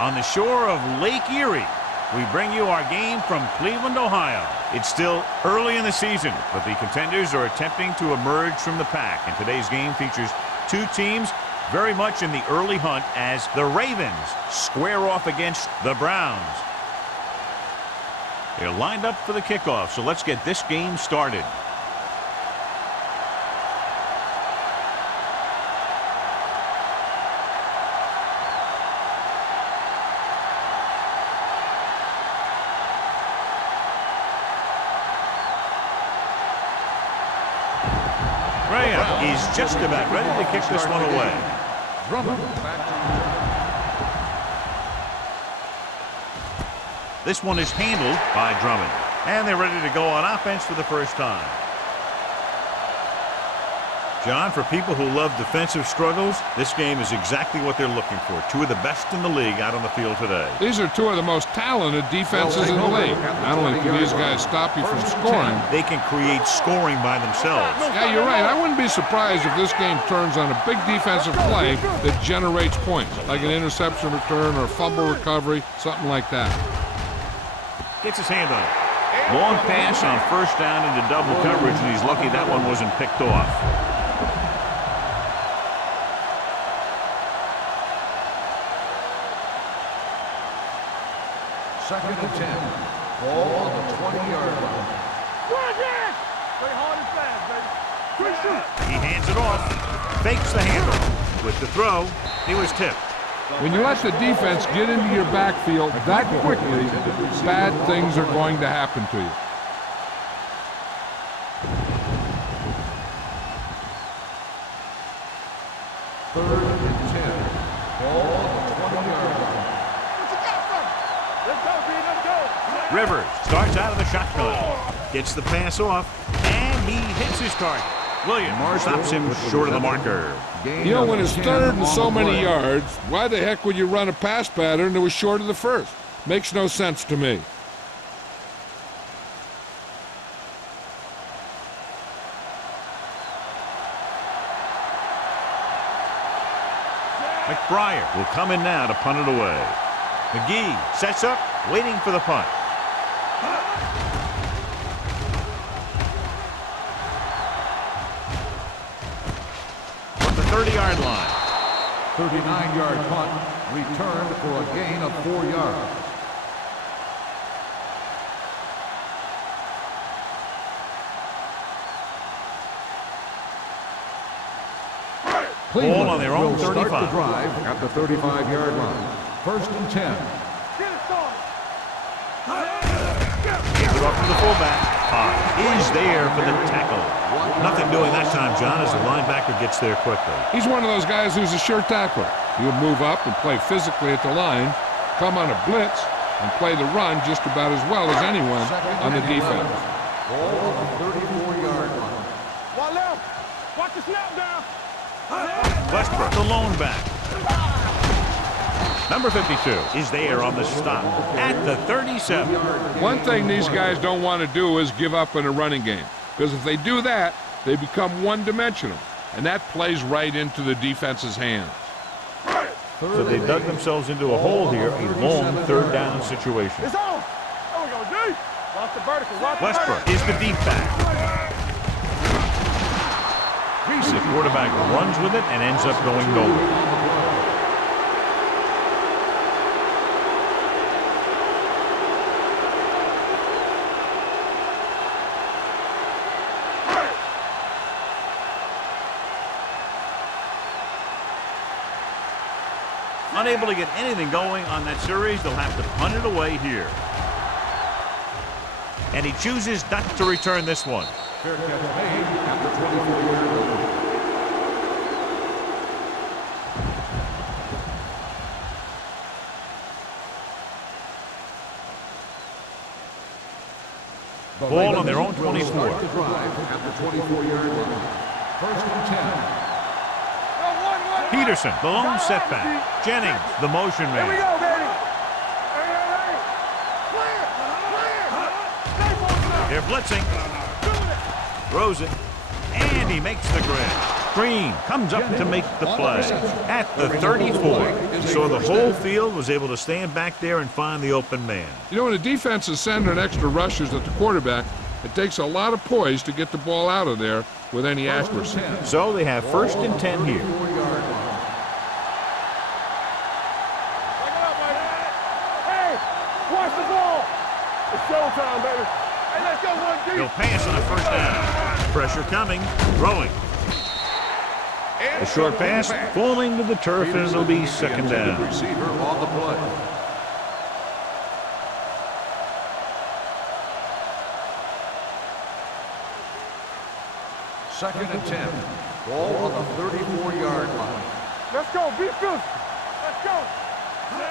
On the shore of Lake Erie, we bring you our game from Cleveland, Ohio. It's still early in the season, but the contenders are attempting to emerge from the pack. And today's game features two teams very much in the early hunt as the Ravens square off against the Browns. They're lined up for the kickoff, so let's get this game started. He's just about ready to kick this one away. This one is handled by Drummond. And they're ready to go on offense for the first time. John, for people who love defensive struggles, this game is exactly what they're looking for. Two of the best in the league out on the field today. These are two of the most talented defenses in the league. Not only can these guys stop you from scoring, they can create scoring by themselves. Yeah, you're right. I wouldn't be surprised if this game turns on a big defensive play that generates points, like an interception return or a fumble recovery, something like that. Gets his hand on it. Long pass on first down into double coverage, and he's lucky that one wasn't picked off. Second and 10. Ball on the 20-yard line. Play hard and fast, baby. He hands it off. Fakes the handle. With the throw, he was tipped. When you let the defense get into your backfield that quickly, bad things are going to happen to you. Third and 10. Ball on the 20-yard line. Rivers starts out of the shotgun. Gets the pass off, and he hits his target. Williams stops him short of the marker. You know, when it's third and so many yards, why the heck would you run a pass pattern that was short of the first? Makes no sense to me. McBriar will come in now to punt it away. McGee sets up, waiting for the punt. From the 30-yard line. 39-yard punt, returned for a gain of 4 yards. Ball on their own will 35. Start the drive at the 35-yard line. First and 10. Gives it off to the fullback. Is there for the tackle. Nothing doing that time, John, as the linebacker gets there quickly. He's one of those guys who's a sure tackler. He'll move up and play physically at the line, come on a blitz, and play the run just about as well as anyone on the defense. Ball on the 34-yard line. One left. Watch the snap down. Westbrook, the lone back. Number 52 is there on the stop at the 37. One thing these guys don't want to do is give up in a running game, because if they do that, they become one-dimensional, and that plays right into the defense's hands. So they dug themselves into a hole here, a long third down situation. It's on. There we go, D. Watch the vertical. Watch Westbrook is the deep back. The quarterback runs with it and ends up going nowhere. Unable to get anything going on that series, they'll have to punt it away here. And he chooses not to return this one. Fair catch made at the 24-yard line. Ball on their own 24. Start the drive at the 24-yard line. First and 10. Peterson, the lone setback. Jennings, the motion man. Here we go, baby. They're blitzing. Throws it. And he makes the grab. screen, comes up to make the play at the 34. So the whole field was able to stand back there and find the open man. You know, when a defense is sending extra rushers at the quarterback, it takes a lot of poise to get the ball out of there with any accuracy. So they have 1st and 10 here. Watch the ball. It's showtime, baby. Hey, let's go, 1G. He'll pass on a 1st down. Pressure coming, throwing. A short pass, falling to the turf, and it'll be 2nd down. Receiver on the play. Second and 10. Ball on the 34-yard line. Let's go. Be physical. Let's go.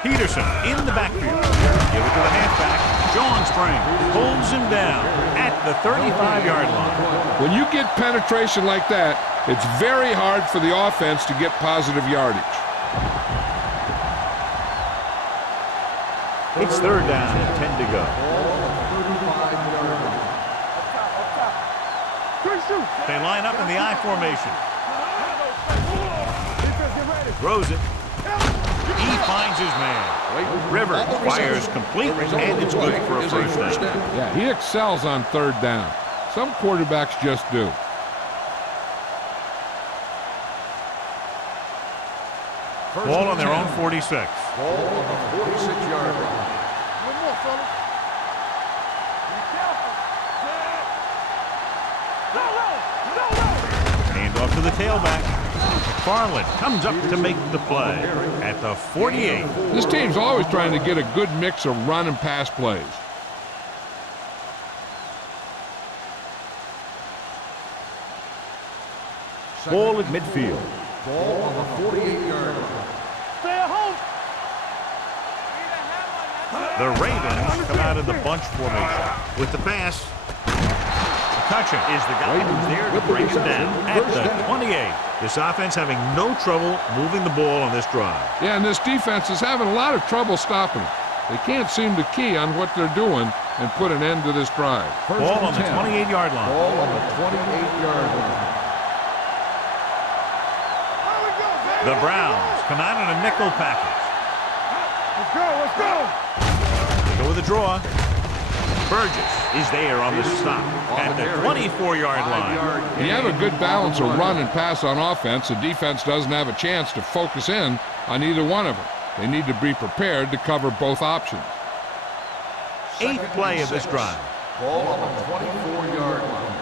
Peterson in the backfield. Give it to the halfback. John Spring holds him down at the 35-yard line. When you get penetration like that, it's very hard for the offense to get positive yardage. It's 3rd down and 10 to go. They line up in the I formation. Throws it. He finds his man. Rivers fires complete, and it's good for a 1st down. Yeah, he excels on 3rd down. Some quarterbacks just do. Ball on their own 46. Ball on the 46-yard line. One more, fellas. Be careful. Hand off to the tailback. Farland comes up to make the play at the 48. This team's always trying to get a good mix of run and pass plays. Ball at midfield. Ball on the 48-yard line. Stay at home. The Ravens come out in the bunch formation with the pass. McCutcheon is the guy who's there to bring him down at the 28. This offense having no trouble moving the ball on this drive. Yeah, and this defense is having a lot of trouble stopping them. They can't seem to key on what they're doing and put an end to this drive. Ball on the 28-yard line. Ball on the 28-yard line. The Browns come out in a nickel package. Let's go. Let's go. They go with a draw. Burgess is there on the stop at the 24-yard line. When you have a good balance of run and pass on offense, the defense doesn't have a chance to focus in on either one of them. They need to be prepared to cover both options. 8th play of this drive. Ball on the 24-yard line.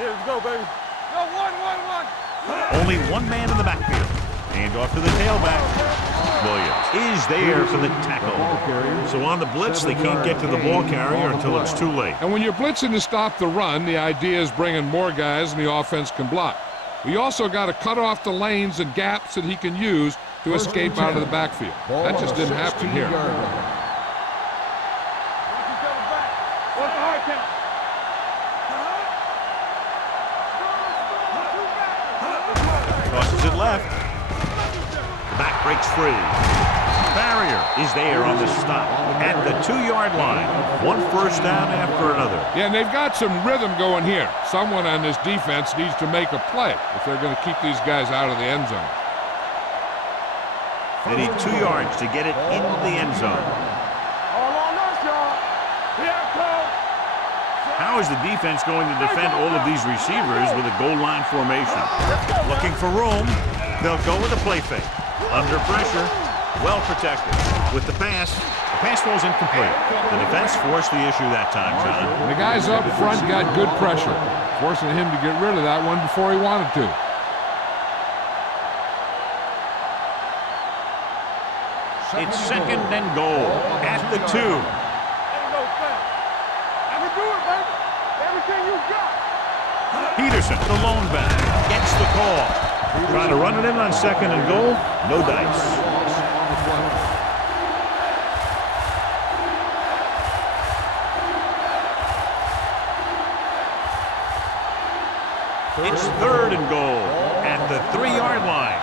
Yeah, let's go, baby. Go, one. Only one man in the backfield. Hand off to the tailback. Williams is there for the tackle. So on the blitz, they can't get to the ball carrier until it's too late. And when you're blitzing to stop the run, the idea is bringing more guys than the offense can block. We also got to cut off the lanes and gaps that he can use to escape out of the backfield. That just didn't happen here. What's the hard count? Tosses it left. The back breaks free. Barrier is there on the stop at the 2-yard line. One 1st down after another. Yeah, and they've got some rhythm going here. Someone on this defense needs to make a play if they're going to keep these guys out of the end zone. They need 2 yards to get it into the end zone. All on us, y'all. Here it comes. How is the defense going to defend all of these receivers with a goal line formation? Looking for room. They'll go with a play fake. Under pressure. Well protected. With the pass falls incomplete. The defense forced the issue that time, John. And the guys up front got good pressure, forcing him to get rid of that one before he wanted to. It's 2nd and goal at the 2. Ain't no thing. I can do it, baby. Everything you got. Peterson, the lone back, gets the call. Trying to run it in on 2nd and goal. No dice. It's 3rd and goal at the 3-yard line.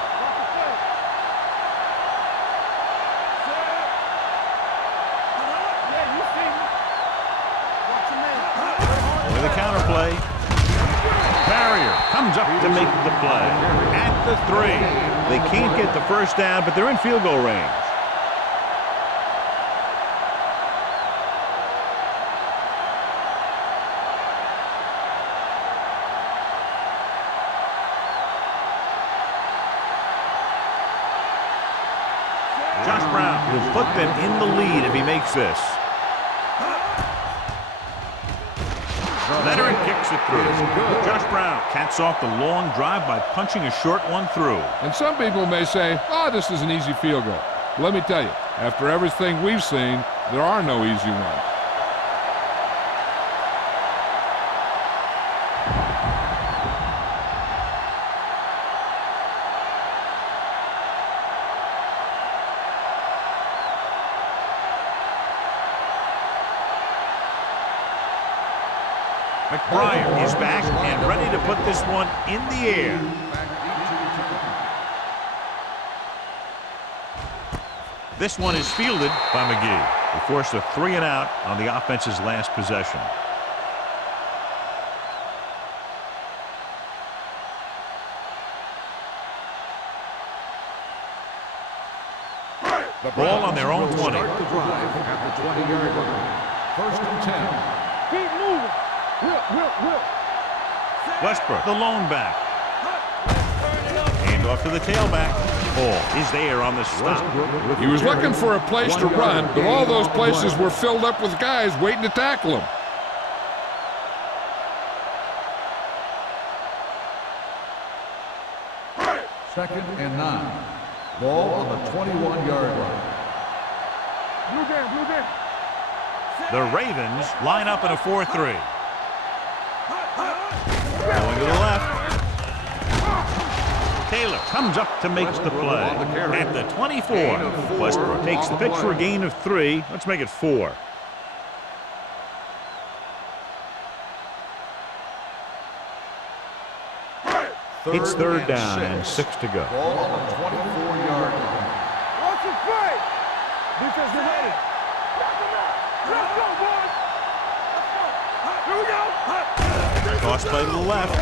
With a counter play. Barrier comes up to make the play at the 3. They can't get the first down, but they're in field goal range. Josh Brown will put them in the lead if he makes this. Leonard kicks it through. Josh Brown caps off the long drive by punching a short one through. And some people may say, oh, this is an easy field goal. Let me tell you, after everything we've seen, there are no easy ones. McBride is back and ready to put this one in the air. This one is fielded by McGee. They forced a 3 and out on the offense's last possession. The ball on their own 20. Start the drive at the 20-yard line. 1st and 10. Keep moving. Whip. Westbrook, the lone back. Hand off to the tailback. Ball is there on the stop. He was looking for a place to run, but all those places were filled up with guys waiting to tackle him. Second and 9. Ball on the 21-yard line. Blue game. The Ravens line up in a 4-3. Going to the left. Taylor comes up to make the play. At the 24. Westbrook takes the pitch for a gain of 3. Let's make it 4. It's 3rd down and 6 to go. Ball on the 24-yard line. Watch it play. Defense is ready. Let's go, boys. Here we go. Toss play to the left.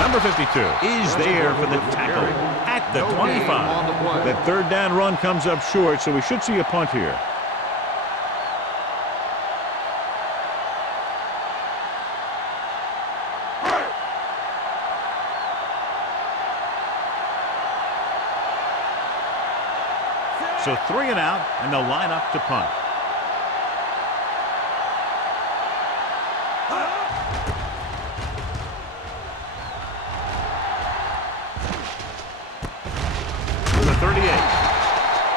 Number 52 is there for the tackle at the 25. That 3rd down run comes up short, so we should see a punt here. So 3 and out, and they'll line up to punt. To the 38.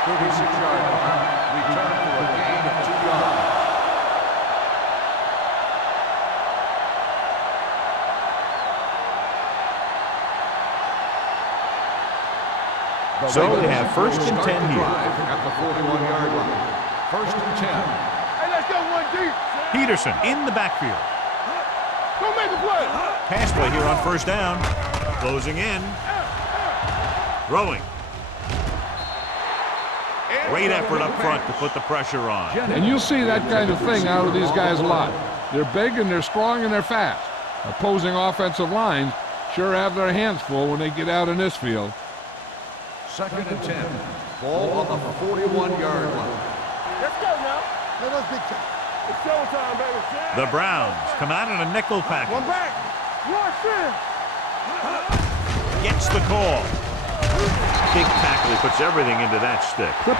36-yard line. Return for a gain of 2 yards. So they have 1st and 10 here. At the 41-yard line. 1st and 10. Hey, let's go one deep. Peterson in the backfield. Don't make a play. Pass play here on 1st down. Closing in. Throwing. Great effort up front to put the pressure on. And you'll see that kind of thing out of these guys a lot. They're big and they're strong and they're fast. Opposing offensive lines sure have their hands full when they get out in this field. 2nd and 10. Ball on the 41-yard line. Let's go now. Let us get you. It's showtime, baby. The Browns come out in a nickel package. One back. Rush in. Gets the call. Big tackle. He puts everything into that stick. The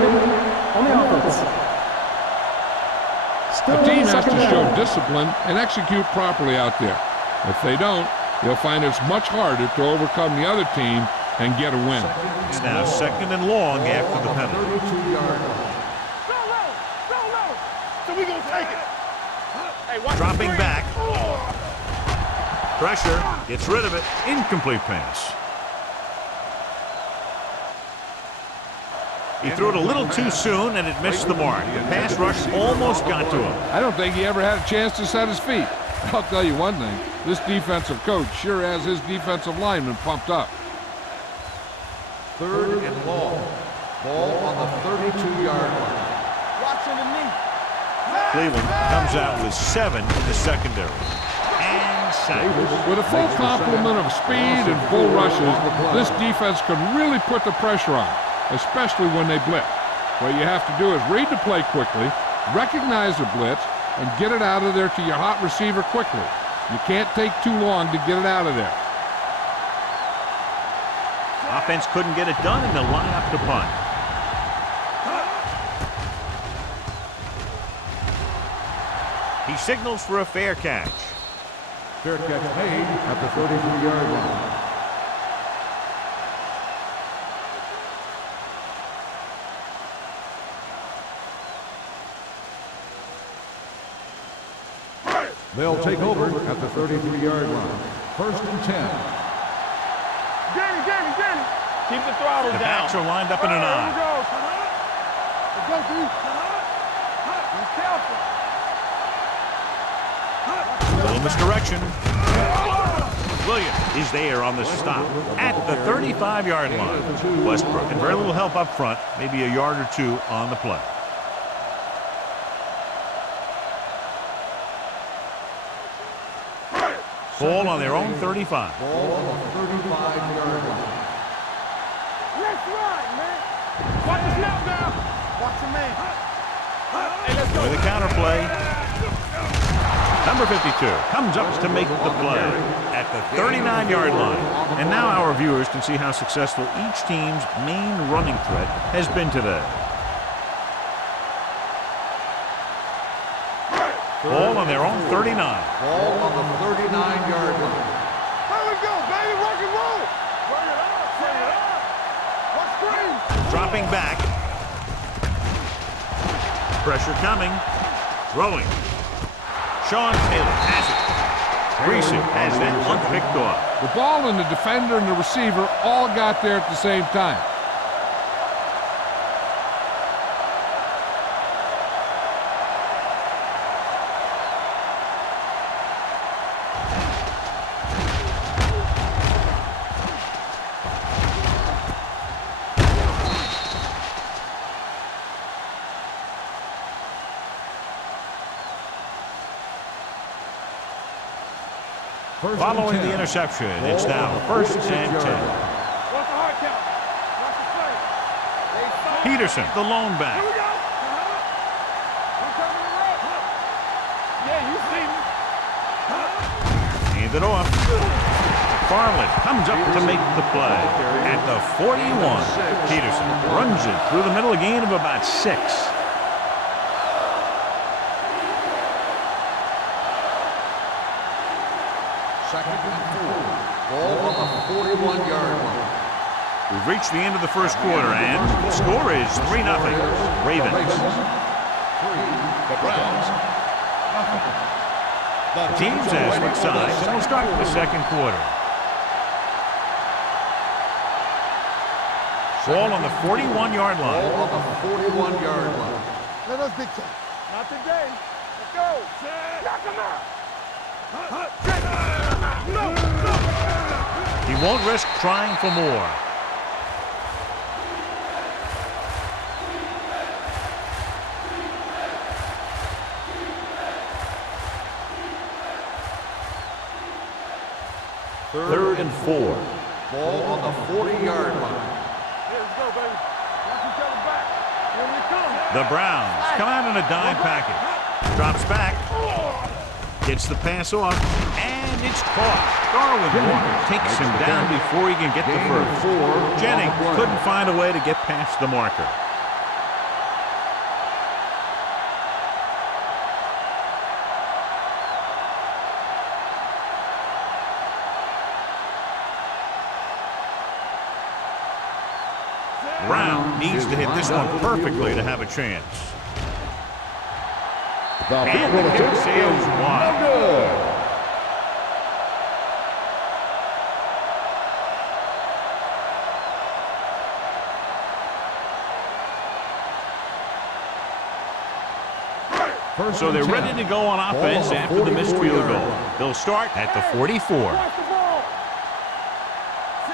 team has to show discipline and execute properly out there. If they don't, they'll find it's much harder to overcome the other team and get a win. It's now 2nd and long after the penalty. 32-yard line. Go low. So we gonna take it. Hey, watch Dropping the back. Pressure. Gets rid of it. Incomplete pass. He threw it a little too soon, and it missed the mark. The pass rush almost got to him. I don't think he ever had a chance to set his feet. I'll tell you one thing, this defensive coach sure has his defensive linemen pumped up. 3rd and long. Ball on the 32-yard line. Watch underneath. Cleveland comes out with 7 in the secondary. And sack. With a full complement of speed and full rushes, this defense can really put the pressure on, especially when they blitz. What you have to do is read the play quickly, recognize the blitz, and get it out of there to your hot receiver quickly. You can't take too long to get it out of there. Offense couldn't get it done, and they'll line up to punt. He signals for a fair catch. Fair catch made at the 33-yard line. They'll take over at the 33-yard line. 1st and 10. Danny. Keep the throttle The down. backs are lined up in an eye. Let's go, D. Be careful. A little misdirection. Williams is there on the stop at the 35-yard line. Westbrook had very little help up front, maybe a yard or two on the play. Ball on their own 35. Ball on the 35-yard line. Let's run, man. Watch the snap down. Watch the man. Hey, let's go. With a counter play. Number 52 comes up to make the play at the 39-yard line. And now our viewers can see how successful each team's main running threat has been today. Ball on their own 39. Ball on the 39-yard line. Here we go, baby. Rock and roll. Bring it up. Watch screen. Dropping back. Pressure coming. Throwing. Sean Taylor has it. Greasy has that one picked off. The ball and the defender and the receiver all got there at the same time. Following the interception, it's now 1st and 10. What's the hard count? Watch the play. Peterson, the lone back. Here we go. I'm coming to rock. Yeah, you see me. Hand it off. Farland comes up to make the play at the 41. Peterson runs it through the middle, a gain of about 6. Second and 4. Ball on the 41-yard line. We've reached the end of the first quarter, and the score is 3-0. Ravens. The Browns. The teams have switched sides, and we'll start the second quarter. Ball on the 41-yard line. Ball on the 41-yard line. Let us dictate. Not today. Let's go. Knock him out. He won't risk trying for more. Third and 4. Ball on the 40-yard line. Let's go, baby. Watch each other back. Here we come. The Browns come out in a dime package. Drops back. Gets the pass off. And it's caught. Darwin Walker takes him down before he can get the first. Jennings couldn't find a way to get past the marker. Brown needs to hit this one perfectly to have a chance. And the kick sails wide. So they're ready to go on offense after the missed field goal. They'll start at the 44.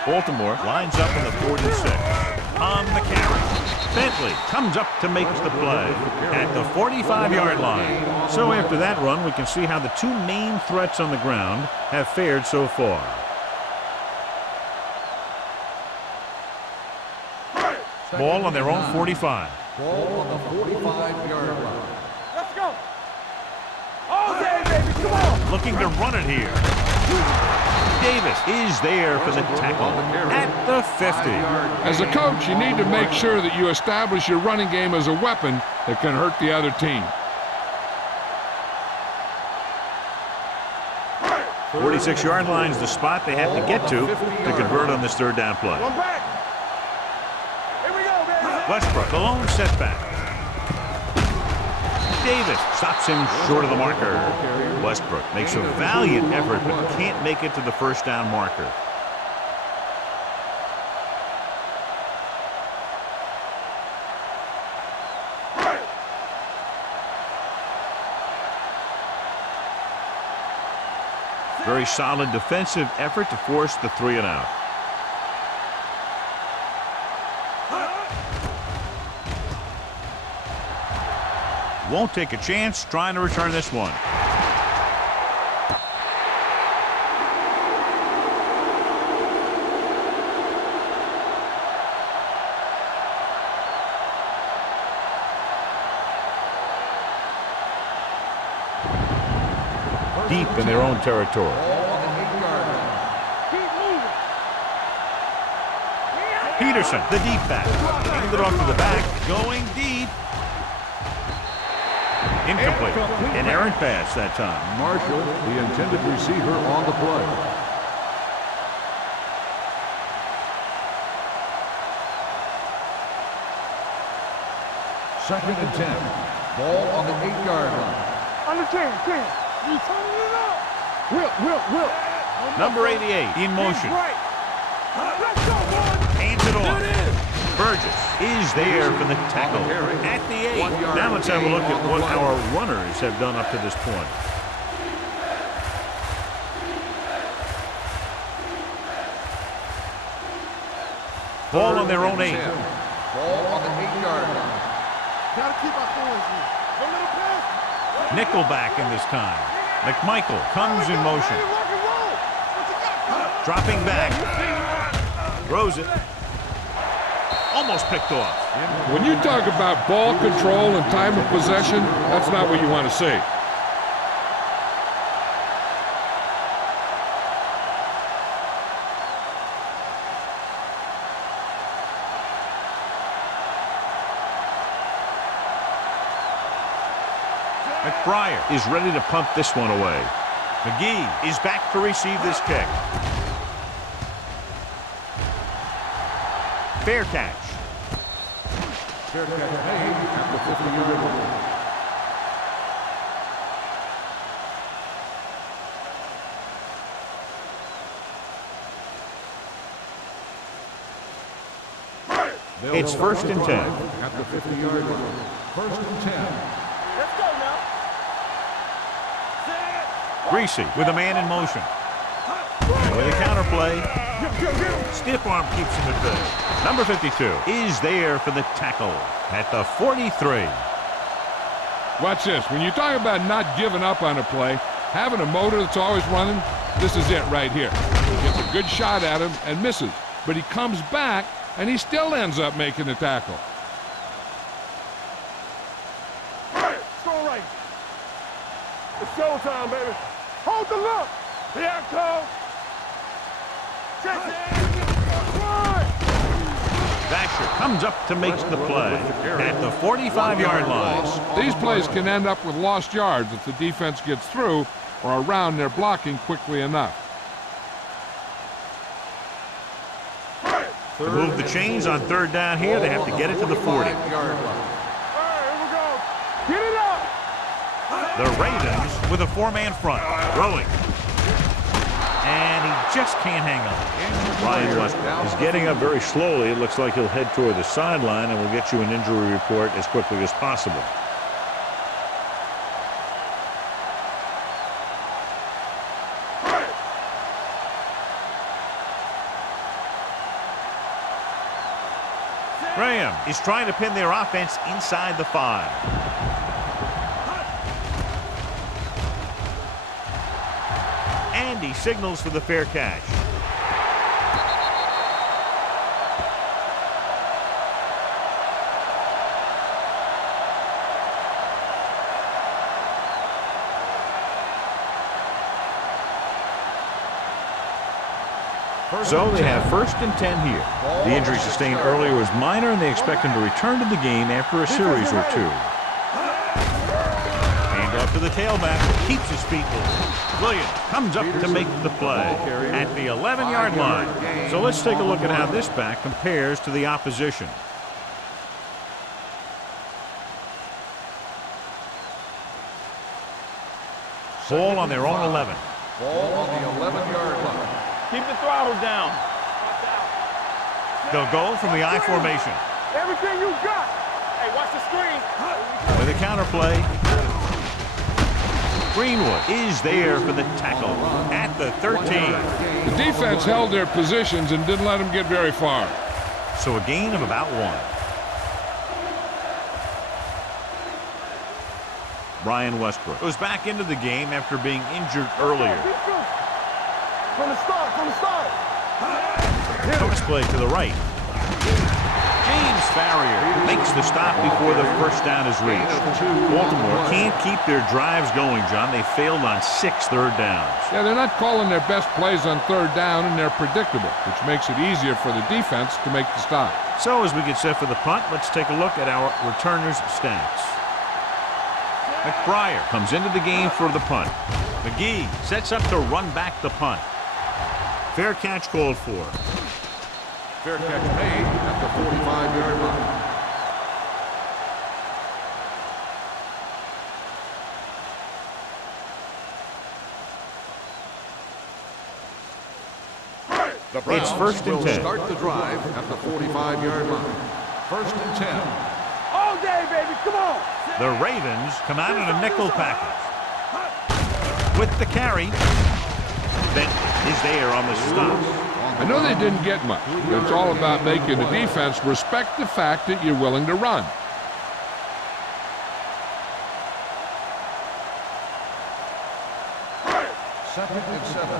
Baltimore lines up in the 46. On the carry. Bentley comes up to make the play at the 45-yard line. So after that run, we can see how the two main threats on the ground have fared so far. Ball on their own 45. Ball on the 45-yard line. Let's go. All day, baby. Come on. Looking to run it here. Davis is there for the tackle at the 50. As a coach, you need to make sure that you establish your running game as a weapon that can hurt the other team. 46-yard line is the spot they have to get to convert on this third down play. One back. Here we go, baby. Westbrook, the lone setback. Davis stops him short of the marker. Westbrook makes a valiant effort but can't make it to the first down marker. Very solid defensive effort to force the 3 and out. Won't take a chance trying to return this one. Deep in their own territory. Peterson, the deep back. Hand it off to the back. Going deep. Incomplete. An errant pass that time. Marshall, the intended receiver on the play. Second and 10. Ball on the 8-yard line. On the 10. You turning it up. Will. Number 88 in motion. Right. Let's go, boy. Hands it off. Burgess is there for the tackle at the 8. Now let's have a look at what our runners have done up to this point. Ball on their own 8. Ball on the 8-yard line. Gotta keep our hands in. No little pass. Nickelback in this time. McMichael comes in motion. Rock and roll. What you got? Dropping back. Throws it. Almost picked off. When you talk about ball control and time of possession, that's not what you want to see. McBriar is ready to punt this one away. McGee is back to receive this kick. Fair catch. Fair catch made at the 50-yard line. It's first and 10. At the 50-yard line. First and 10. Let's go now. Greasy with a man in motion. And with a counter play, stiff arm keeps him at bay. Number 52 is there for the tackle at the 43. Watch this. When you talk about not giving up on a play, having a motor that's always running, this is it right here. He gets a good shot at him and misses, but he comes back and he still ends up making the tackle. Let's go right. It's showtime, baby. Hold the look. Here I come. Check it. Vasher comes up to make the play at the 45-yard line. These plays can end up with lost yards if the defense gets through or around their blocking quickly enough. To move the chains on third down here, they have to get it to the 40. All right, here we go. Get it up. The Ravens with a 4-man front. Throwing. And he just can't hang on. Ryan Westbrook is getting up very slowly. It looks like he'll head toward the sideline, and we'll get you an injury report as quickly as possible. Graham is trying to pin their offense inside the 5. And he signals for the fair catch. So they have 1st and 10 here. The injury sustained earlier was minor, and they expect him to return to the game after a series or 2. Hand off to the tailback. Keeps his feet moving. Williams comes up to make the play at the 11-yard line. So let's take a look at how this back compares to the opposition. Ball on their own 11. Ball on the 11-yard line. Keep the throttle down. They'll go from the I formation. Everything you got. Hey, watch the screen. With a counter play. Greenwood is there for the tackle at the 13. The defense held their positions and didn't let them get very far. So a gain of about 1. Brian Westbrook goes back into the game after being injured earlier. From the start, from the start. Coach play to the right. James Farrier makes the stop before the first down is reached. Baltimore can't keep their drives going, John. They failed on 6 third downs. Yeah, they're not calling their best plays on 3rd down, and they're predictable, which makes it easier for the defense to make the stop. So as we get set for the punt, let's take a look at our returners' stats. McBriar comes into the game for the punt. McGee sets up to run back the punt. Fair catch called for. Fair catch made at the 45-yard line. The Browns It's 1st and 10. Start the drive at the 45-yard line. 1st and 10. All day, baby. Come on. The Ravens come out in a nickel package. With the carry, Bentley is there on the stop. I know they didn't get much, but it's all about making the defense respect the fact that you're willing to run. Second and 7.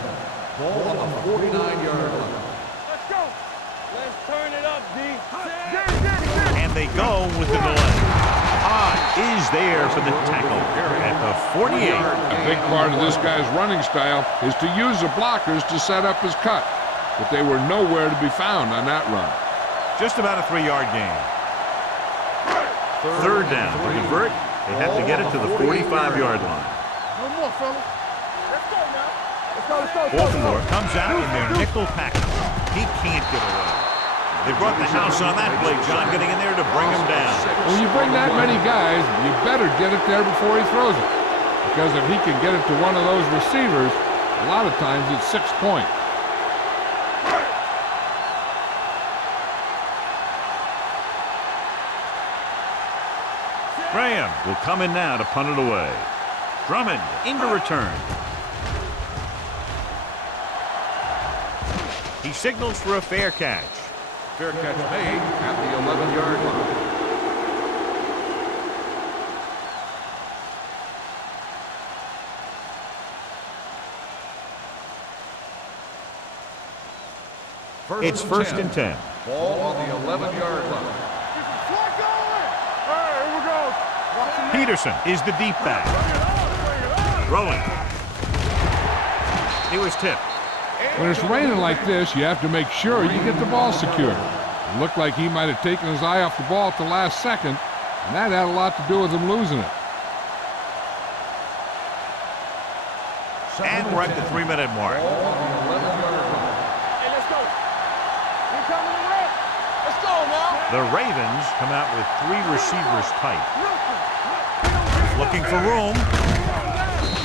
Ball on the 49-yard line. Let's go. Let's turn it up, D. And they go with the delay. Is there for the tackle at the 48. A big part of this guy's running style is to use the blockers to set up his cut, but they were nowhere to be found on that run. Just about a 3-yard gain. 3rd down. To convert, they have to get it to the 45-yard line. No more, fellas. Let's go now. Let's go, let's go. Baltimore comes out in their nickel package. He can't get away. They brought the house on that play, John, getting in there to bring him down. When you bring that many guys, you better get it there before he throws it. Because if he can get it to one of those receivers, a lot of times it's 6 points. Graham will come in now to punt it away. Drummond into return. He signals for a fair catch. Fair catch made at the 11-yard line. It's 1st and 10. Ball on the 11-yard line. Peterson is the deep back. Throwing. He was tipped. When it's raining like this, you have to make sure you get the ball secured. It looked like he might have taken his eye off the ball at the last second, and that had a lot to do with him losing it. And we're at the 3-minute mark. Hey, let's go. We coming to rip. Let's go now. The Ravens come out with 3 receivers tight. Looking for room.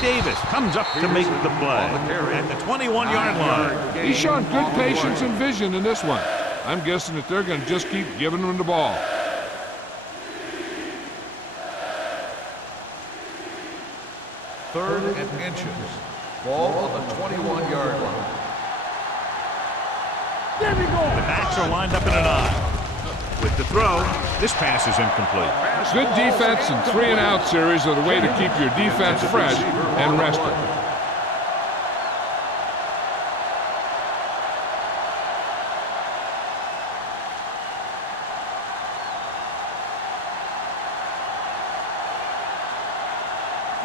Davis comes up to make the play at the 21-yard line. He showed good patience and vision in this one. I'm guessing that they're going to just keep giving him the ball. Third and inches. Ball on the 21-yard line. There we go. The backs are lined up in an I. With the throw, this pass is incomplete. Good defense and 3-and-out series are the way to keep your defense fresh and rested.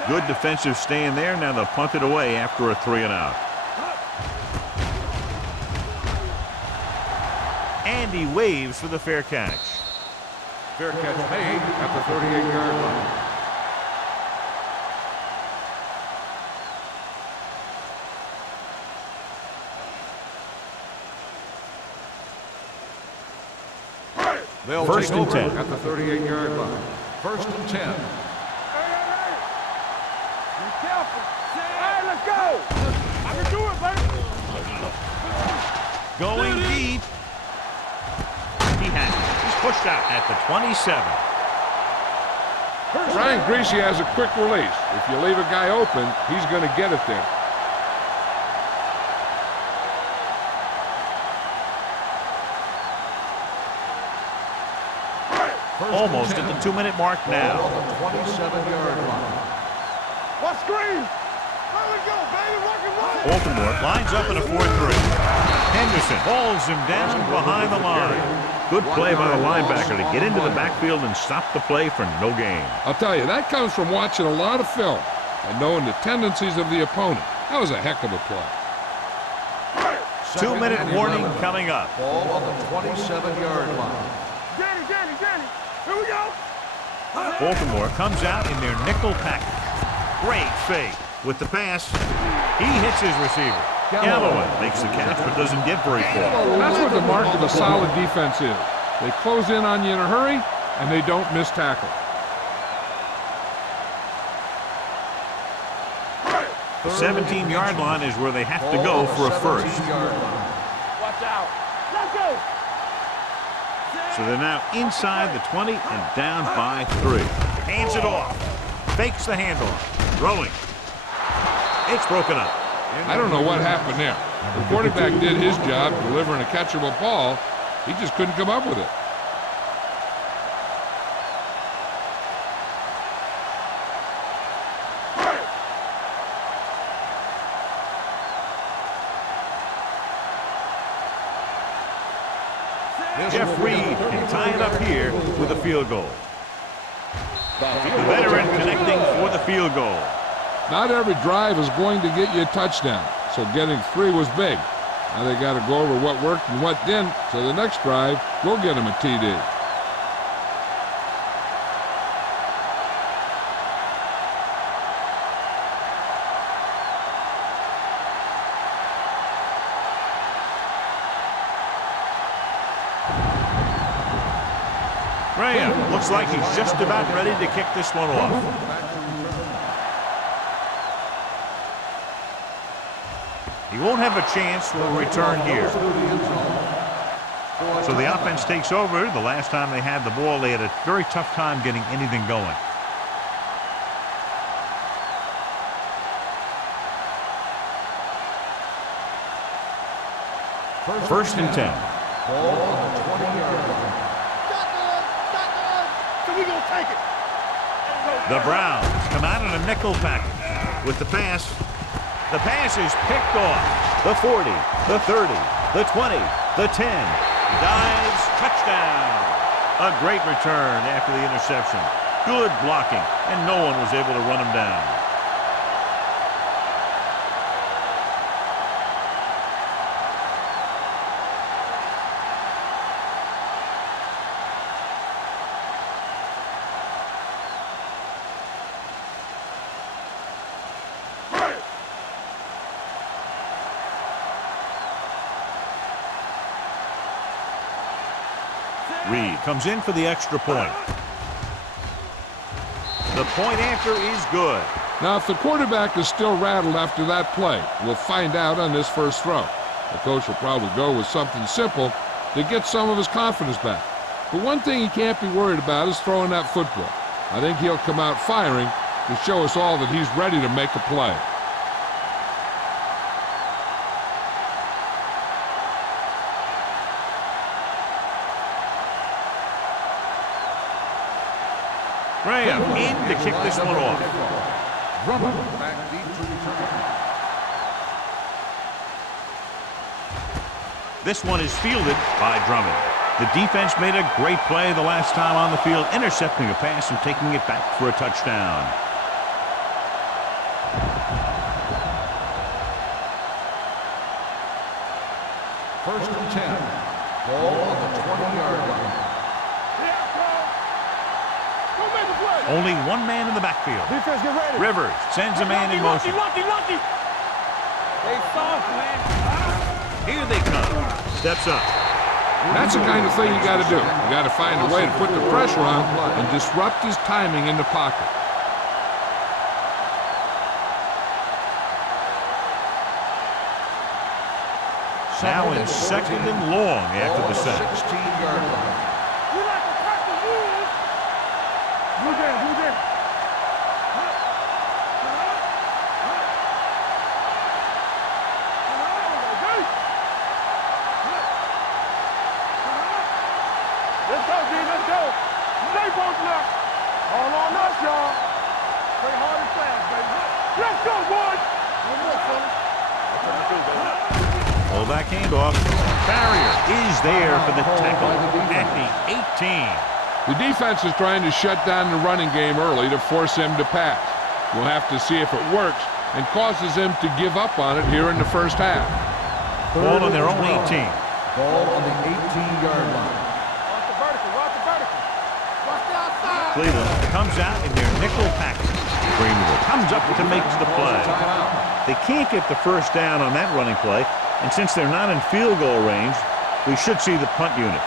Good defensive stand there. Now they'll punt it away after a 3-and-out. And he waves for the fair catch. Fair catch made at the 38-yard line. They'll First take and over 10. at the 38-yard line. First and 10. Be careful. Hey, let's go. I can do it, baby. Going deep. He has it. He's pushed out at the 27. Ryan Greasy has a quick release. If you leave a guy open, he's going to get it there. Almost at the 2-minute mark now. On the 27-yard line. What screen? Let it go, baby. Rock and roll. Baltimore lines up in a 4-3. Henderson hauls him down behind the line. Good play by the linebacker to get into the backfield and stop the play for no gain. I'll tell you, that comes from watching a lot of film and knowing the tendencies of the opponent. That was a heck of a play. 2-minute warning coming up. Ball on the 27-yard line. Danny. Here we go. Baltimore comes out in their nickel package. Great fake. With the pass, he hits his receiver. Galloway makes the catch but doesn't get very far. That's what the mark of a solid defense is. They close in on you in a hurry, and they don't miss tackle. The 17-yard line is where they have to go for a first. Watch out. Let's go. So they're now inside the 20 and down by 3. Hands it off. Fakes the handoff. Throwing. It's broken up. I don't know what happened there. The quarterback did his job delivering a catchable ball. He just couldn't come up with it. Jeff Reed can tie it up here with a field goal. The veteran connecting for the field goal. Not every drive is going to get you a touchdown, so getting 3 was big. Now they got to go over what worked and what didn't, so the next drive will get him a TD. Graham looks like he's just about ready to kick this one off. He won't have a chance for a return here. So the offense takes over. The last time they had the ball, they had a very tough time getting anything going. First and 10. Ball on the 20-yard line. So we gonna take it. The Browns come out in a nickel package with the pass. The pass is picked off. The 40, the 30, the 20, the 10. Dives, touchdown. A great return after the interception. Good blocking, and no one was able to run him down. Reed comes in for the extra point. The point after is good. Now, if the quarterback is still rattled after that play, we'll find out on this first throw. The coach will probably go with something simple to get some of his confidence back. But one thing he can't be worried about is throwing that football. I think he'll come out firing to show us all that he's ready to make a play. Graham in to kick this one off. Drummond back deep to return. This one is fielded by Drummond. The defense made a great play the last time on the field, intercepting a pass and taking it back for a touchdown. First and 10. Ball on the 20-yard line. Only one man in the backfield. Defense, get ready. Rivers sends a man in motion. Lucky. They soft, man. Here they come. Steps up. That's the kind of thing you got to do. You got to find a way to put the pressure on and disrupt his timing in the pocket. Now in second and long after the sack. 16-yard line. You like to cut the rules. Move there. Let's go, D. Let's go. Stay both left. All on us, y'all. Play hard and fast, baby. Let's go, boys. One more, fellas. That's what we do, baby. Fullback handoff. Barrier is there for the tackle at the 18. The defense is trying to shut down the running game early to force him to pass. We'll have to see if it works and causes them to give up on it here in the first half. Ball on their own 18. Ball on the 18-yard line. Watch the vertical. Watch the outside. Cleveland comes out in their nickel package. Greenwood comes up to make the play. They can't get the first down on that running play, and since they're not in field goal range, we should see the punt unit.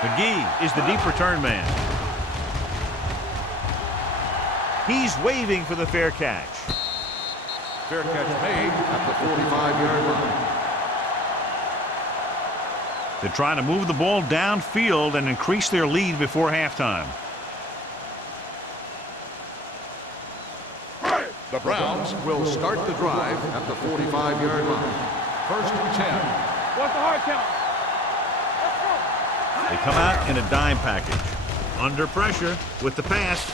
McGee is the deep return man. He's waving for the fair catch. Fair catch made at the 45-yard line. They're trying to move the ball downfield and increase their lead before halftime. The Browns will start the drive at the 45-yard line. First and 10. What's the hard count? They come out in a dime package. Under pressure with the pass.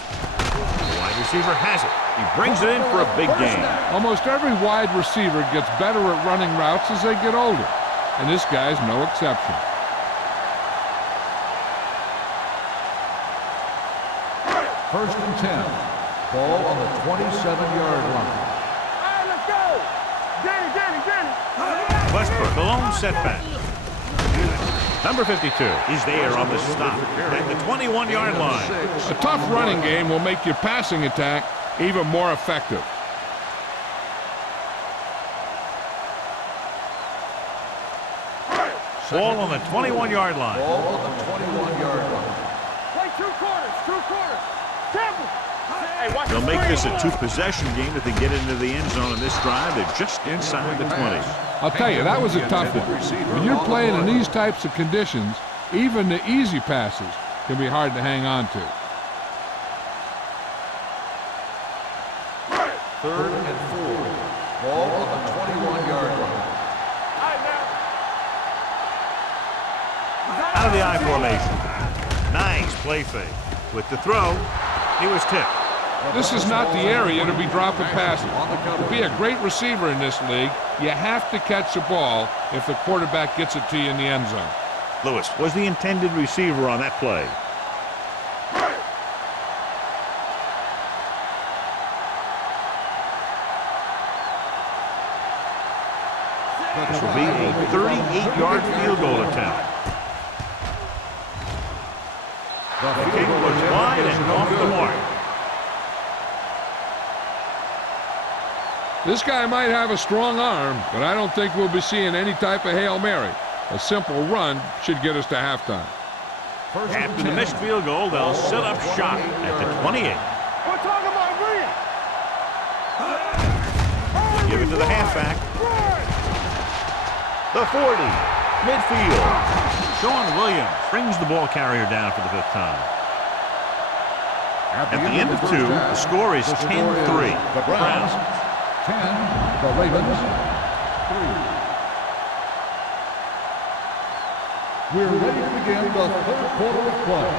The wide receiver has it. He brings it in for a big gain. Almost every wide receiver gets better at running routes as they get older, and this guy's no exception. First and 10. Ball on the 27-yard line. All right, let's go. Danny. Westbrook, a lone setback. Number 52 is there on the stop at the 21-yard line. A tough running game will make your passing attack even more effective. Ball on the 21-yard line. Ball on the 21-yard line. Play two quarters. Temple. Hey, watch They'll the make screen. this a two-possession game if they get into the end zone in this drive. They're just inside the 20. I'll tell you, that was a tough one. When you're playing in these types of conditions, even the easy passes can be hard to hang on to. Third and 4. Ball on the 21-yard line. All right, now. Out of the I formation. Nice play fake. With the throw, he was tipped. This is not the area to be dropping passes. To be a great receiver in this league, you have to catch the ball if the quarterback gets it to you in the end zone. Lewis was the intended receiver on that play. This will be a 38-yard field goal attempt. The kick was wide and off the mark. This guy might have a strong arm, but I don't think we'll be seeing any type of Hail Mary. A simple run should get us to halftime. After the missed field goal, they'll set up shop at the 28. We're talking about Green. Give it to the halfback. The 40. Midfield. Sean Williams brings the ball carrier down for the 5th time. At the end of 2, the score is 10-3. The Browns 10, the Ravens, 3. We're ready to begin the third quarter of play.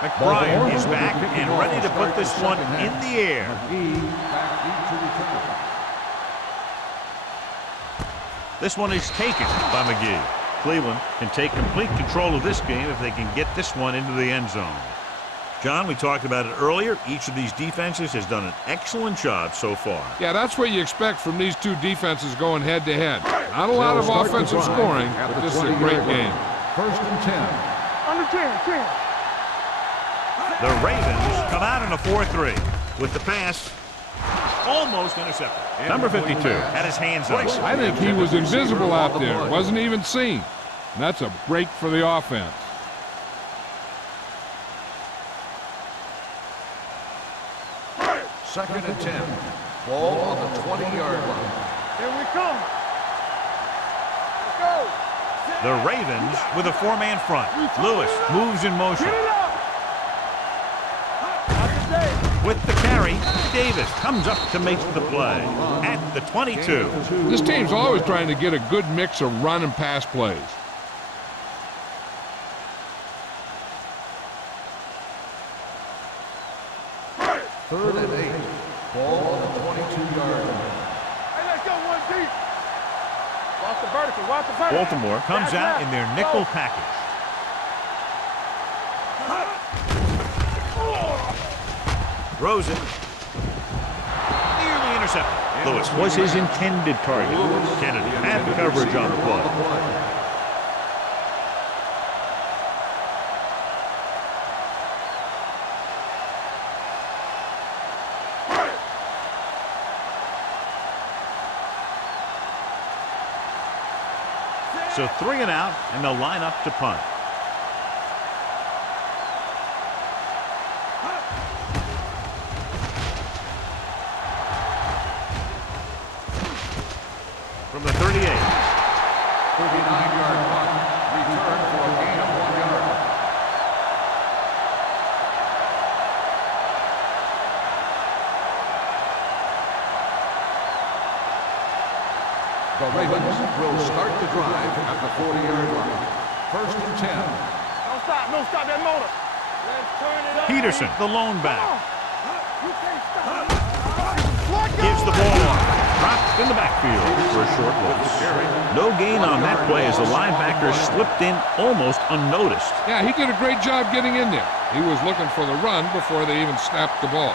McBride is back and ready to put this one in the air. This one is taken by McGee. Cleveland can take complete control of this game if they can get this one into the end zone. John, we talked about it earlier. Each of these defenses has done an excellent job so far. Yeah, that's what you expect from these two defenses going head-to-head. Not a lot of offensive scoring, but this is a great game. First and 10. Under 10. The Ravens come out in a 4-3 with the pass almost intercepted. Number 52 had his hands on it. I think he was invisible out there. Wasn't even seen. And that's a break for the offense. Second and 10. Ball on the 20-yard line. Here we come. Let's go. The Ravens with a four-man front. Lewis moves in motion. Get it up. With the carry, Davis comes up to make the play at the 22. This team's always trying to get a good mix of run and pass plays. Third and 8. Ball on the 22-yard line. Hey, let's go one deep. Watch the vertical. Watch the vertical. Baltimore comes out in their nickel package. Rosen nearly intercepted. Lewis was his intended target. Kennedy had the coverage on the play. So 3 and out, and they'll line up to punt. From the 38. 39-yard punt. Return for a gain of 1 yard. The Ravens will start the drive at the 40-yard line. First and 10. Don't stop that motor. Let's turn it up. Peterson, the lone back, You can't stop. gives the ball off. Dropped in the backfield for a short loss. No gain on that play as the linebacker slipped in almost unnoticed. Yeah, he did a great job getting in there. He was looking for the run before they even snapped the ball.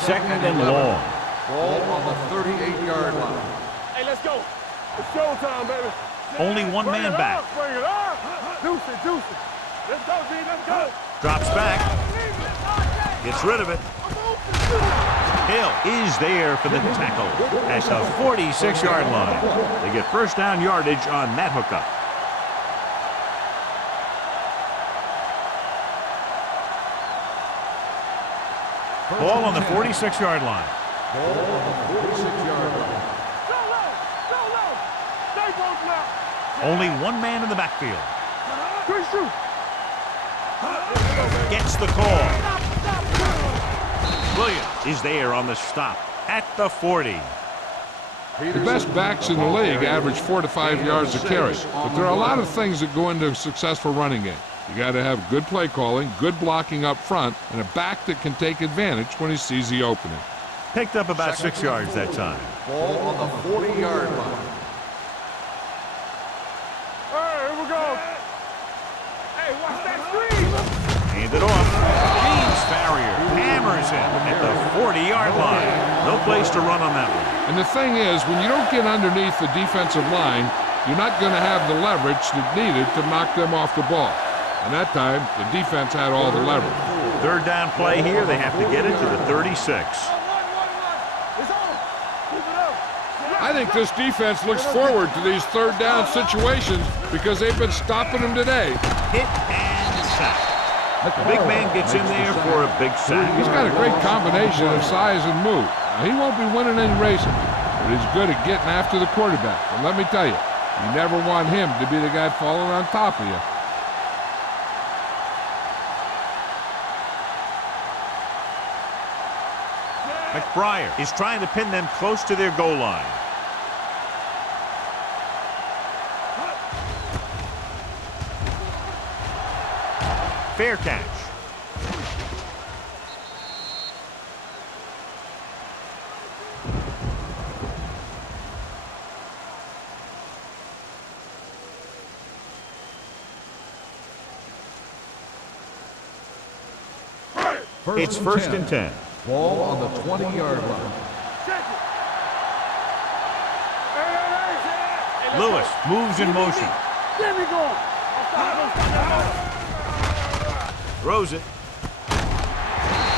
Second and long. Ball on the 38-yard line. Hey, let's go. It's showtime, baby. Only one man back. Bring it up. Deuce it. Let's go, D. Let's go. Drops back. Gets rid of it. Hill is there for the tackle at the 46-yard line. They get first down yardage on that hookup. Ball on the 46-yard line. Ball on the 46-yard line. Go low. Stay both left. Only one man in the backfield. Good shoot. Gets the call. Williams is there on the stop at the 40. The best backs in the league average 4 to 5 yards a carry, but there are a lot of things that go into a successful running game. You got to have good play calling, good blocking up front, and a back that can take advantage when he sees the opening. Picked up about 6 yards that time. Ball on the 40-yard line. Hey, here we go. Hey, watch that screen. Hand it off. James Farrier hammers him at the 40-yard line. No place to run on that one. And the thing is, when you don't get underneath the defensive line, you're not going to have the leverage that's needed to knock them off the ball. And that time, the defense had all the leverage. Third down play here. They have to get it to the 36. I think this defense looks forward to these third down situations because they've been stopping them today. Hit and sack. The big man gets in there for a big sack. He's got a great combination of size and move. Now, he won't be winning any races, but he's good at getting after the quarterback. And let me tell you, you never want him to be the guy falling on top of you. McBriar is trying to pin them close to their goal line. Fair catch. It's first and 10. Ball on the 20-yard line. Lewis moves in motion. There we go. Throws it.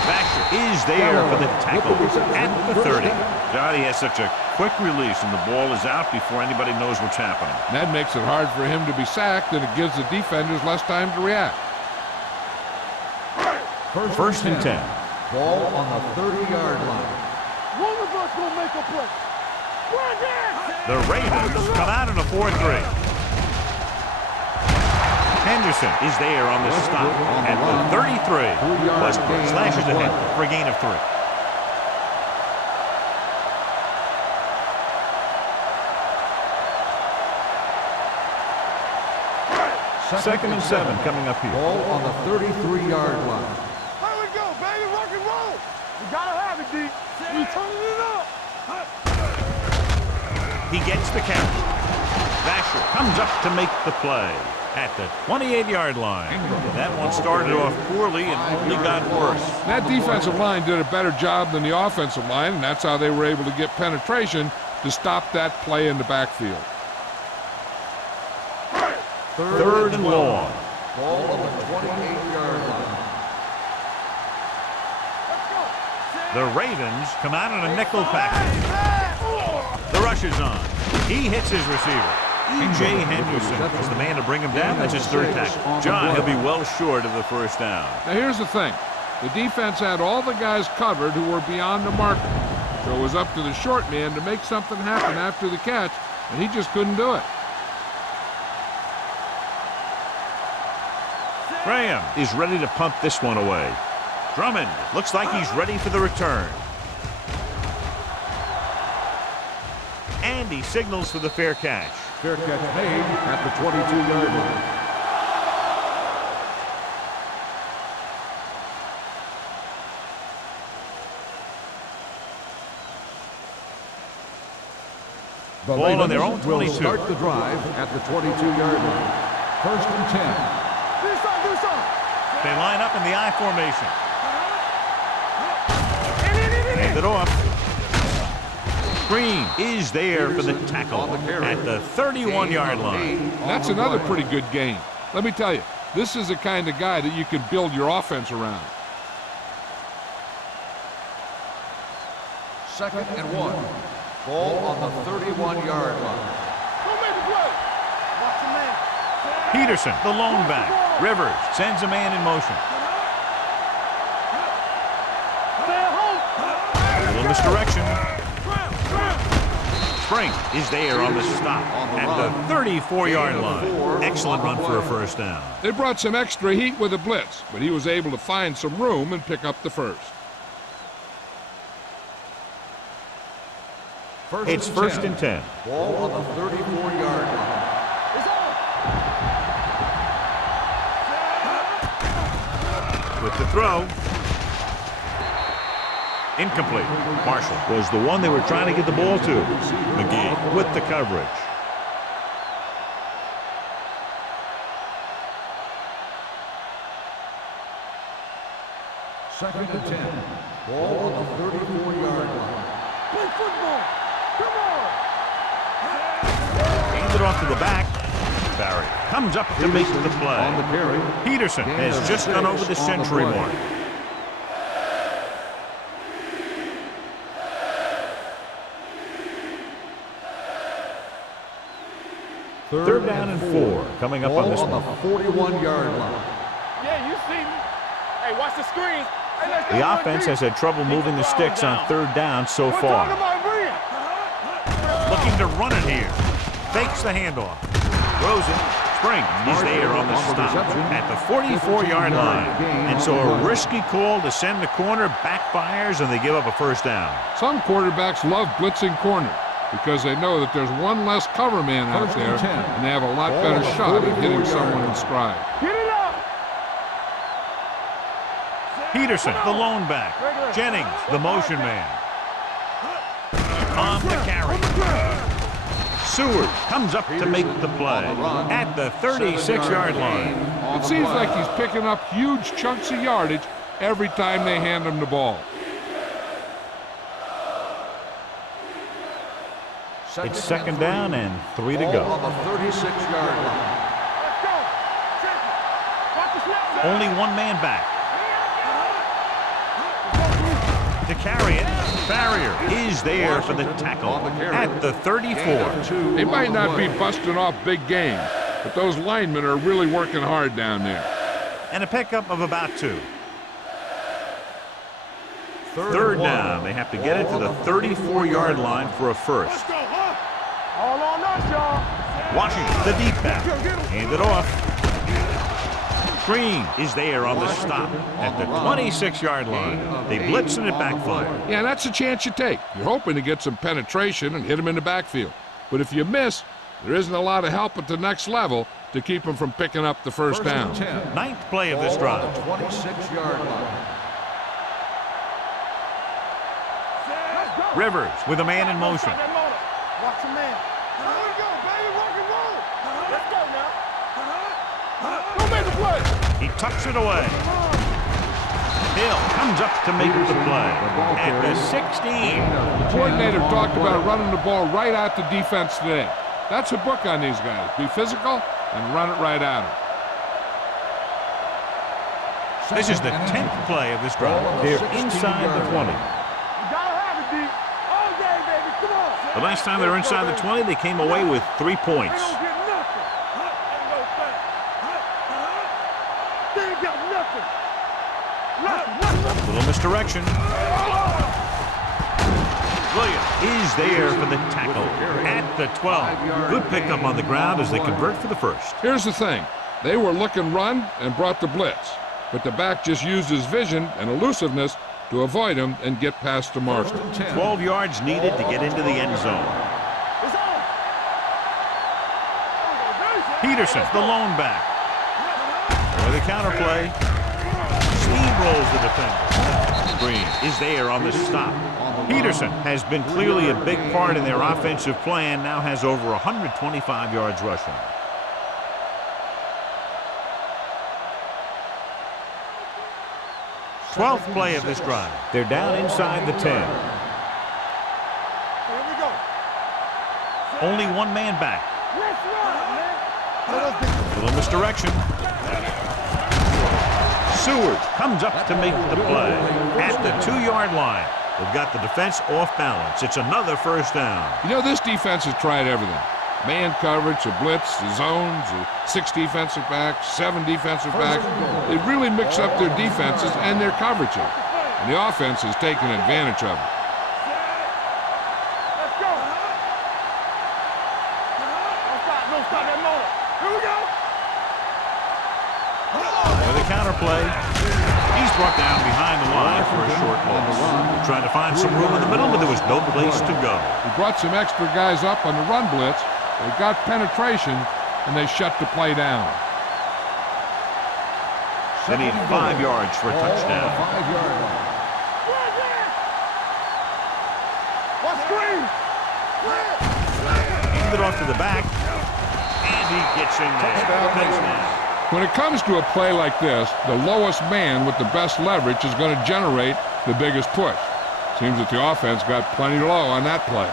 Baxter is there for the tackle at the 30. Johnny has such a quick release, and the ball is out before anybody knows what's happening. That makes it hard for him to be sacked, and it gives the defenders less time to react. First and 10. Ball on the 30-yard line. One of us will make a play. The Ravens come out in a 4-3. Henderson is there on the stop at the 33. Westbrook slashes ahead for a gain of 3. Second and 7 coming up here. Ball on the 33-yard line. Here we go, baby. Rock and roll. We gotta have it, D. We turning it up. He gets the count. Vasher comes up to make the play at the 28-yard line. That one started off poorly and only got worse. That defensive line did a better job than the offensive line, and that's how they were able to get penetration to stop that play in the backfield. Third and long. Ball on the 28-yard line. The Ravens come out in a nickel package. The rush is on. He hits his receiver. E.J. Henderson is the man to bring him down. That's his third tackle. John, he'll be well short of the first down. Now here's the thing. The defense had all the guys covered who were beyond the marker. So it was up to the short man to make something happen after the catch, and he just couldn't do it. Graham is ready to punt this one away. Drummond looks like he's ready for the return. And he signals for the fair catch. Fair catch made at the 22-yard line. The Ball on their own will 22. start the drive at the 22-yard line. First and 10. They line up in the I formation. Hand it off. Green is there for the tackle at the 31-yard line. That's another pretty good game. Let me tell you, this is the kind of guy that you can build your offense around. Second and 1. Ball on the 31-yard line. Peterson, the lone back. Rivers sends a man in motion. A little misdirection. Spring is there on the stop at the 34-yard line. Excellent run for a first down. They brought some extra heat with a blitz, but he was able to find some room and pick up the first. It's first and 10. Ball on the 34-yard line. With the throw. Incomplete. Marshall was the one they were trying to get the ball to. McGee with the coverage. Second and 10. Ball on the 34-yard line. Play football. Come on. Hands it off to the back. Barry comes up to make the play. On the carry. Peterson has just gone over the century mark. Third down and 4 coming up on this one. On the 41-yard line. Yeah, you see me. Hey, watch the screen. The offense has had trouble moving the sticks on 3rd down so far. Looking to run it here. Fakes the handoff. Throws it. Spring is there on the stop at the 44-yard line. And so a risky call to send the corner backfires, and they give up a 1st down. Some quarterbacks love blitzing corner because they know that there's one less cover man out there, and they have a lot better shot at hitting someone in stride. Get it up. Peterson, the lone back. Jennings, the motion man. On the carry. Seward comes up to make the play at the 36-yard line. It seems like he's picking up huge chunks of yardage every time they hand him the ball. It's 2nd down and 3 to go. On the 36-yard line. Only one man back. To carry it, Farrier is there for the tackle at the 34. They might not be busting off big games, but those linemen are really working hard down there. And a pickup of about 2. 3rd down. They have to get it to the 34-yard line for a 1st. All on us, y'all. Washington, the deep back. Hand it off. Green is there on the stop at the 26-yard line. They blitz and it backfire. Yeah, that's a chance you take. You're hoping to get some penetration and hit him in the backfield. But if you miss, there isn't a lot of help at the next level to keep him from picking up the 1st down. 9th play of this drive. 26-yard line. Rivers with a man in motion. Watch your man. Here we go, baby. Rock and roll. Let's go now. Don't make the play. He tucks it away. Hill comes up to make the play at the 16. The coordinator talked about running the ball right at the defense today. That's a book on these guys. Be physical and run it right at them. This is the 10th play of this drive. They're inside the 20. The last time they were inside the 20, they came away with 3 points. Little misdirection. Williams is there for the tackle at the 12. Good pickup on the ground as they convert for the 1st. Here's the thing. They were looking run and brought the blitz, but the back just used his vision and elusiveness to avoid him and get past the marker. 12 yards needed to get into the end zone. Peterson, the lone back. For the counterplay, steamrolls the defender. Green is there on the stop. Peterson has been clearly a big part in their offensive plan, now has over 125 yards rushing. Twelfth play of this drive. They're down inside the 10. Here we go. Only one man back. Let's run, man. Little misdirection. Seward comes up to make the play at the 2-yard line. They've got the defense off balance. It's another 1st down. You know, this defense has tried everything. Man coverage, a blitz, the zones, 6 defensive backs, 7 defensive backs. They really mix up their defenses and their coverages. And the offense has taken advantage of it. Let's go. Don't stop that motor. Here we go. With a counterplay, he's brought down behind the line for a short loss. They're trying to find some room in the middle, but there was no place to go. He brought some extra guys up on the run blitz. They got penetration, and they shut the play down. They need 5 yards for a touchdown. 5-yard line. What screen? Hand it off to the back, and he gets in there. Touchdown. When it comes to a play like this, the lowest man with the best leverage is going to generate the biggest push. Seems that the offense got plenty low on that play.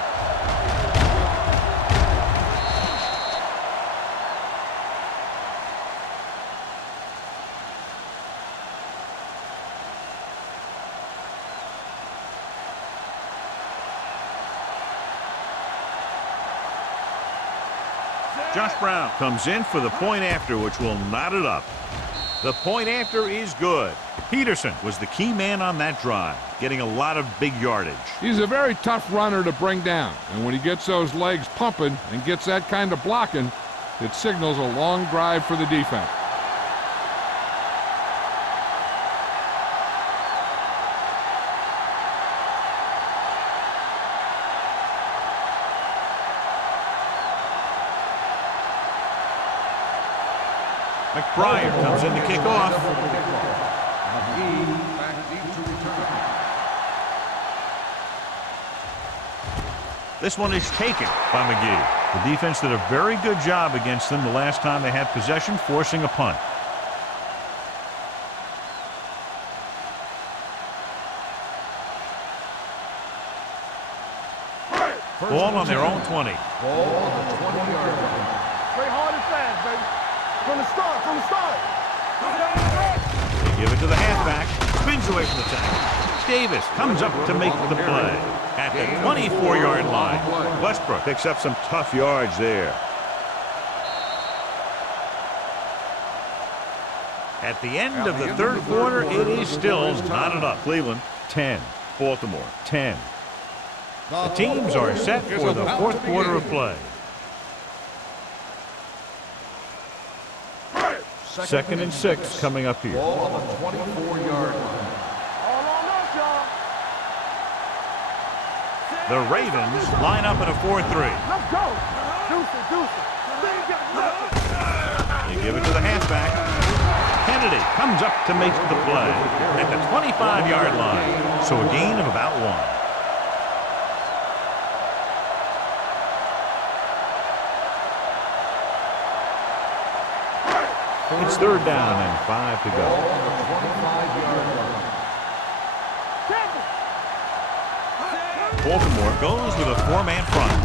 Josh Brown comes in for the point after, which will knot it up. The point after is good. Peterson was the key man on that drive, getting a lot of big yardage. He's a very tough runner to bring down, and when he gets those legs pumping and gets that kind of blocking, it signals a long drive for the defense. McBride comes in to kick off. This one is taken by McGee. The defense did a very good job against them the last time they had possession, forcing a punt. Ball on their own 20. Ball on the 20-yard line. Play hard and fast, baby. From the start, from the start. They give it to the halfback. Spins away from the tackle. Davis comes up to make the play. At the 24-yard line, Westbrook picks up some tough yards there. At the end of the third quarter, it is still not enough. Cleveland, 10. Baltimore, 10. The teams are set for the fourth quarter of play. Second and 6 coming up here. Ball on the 24-yard line. All on us, y'all. The Ravens line up in a 4-3. Let's go. Deuce it, deuce it. They ain't got nothing. You give it to the halfback. Kennedy comes up to make the play at the 25-yard line. So a gain of about 1. It's third down and 5 to go. Baltimore goes with a 4-man front.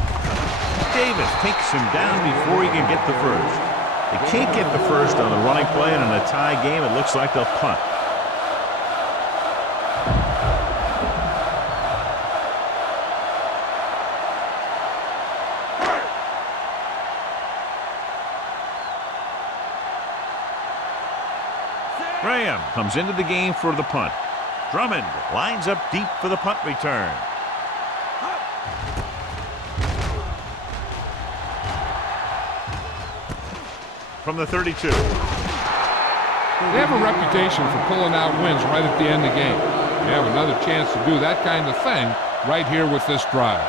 Davis takes him down before he can get the first. They can't get the first on the running play, and in a tie game, it looks like they'll punt. Graham comes into the game for the punt. Drummond lines up deep for the punt return. From the 32. They have a reputation for pulling out wins right at the end of the game. They have another chance to do that kind of thing right here with this drive.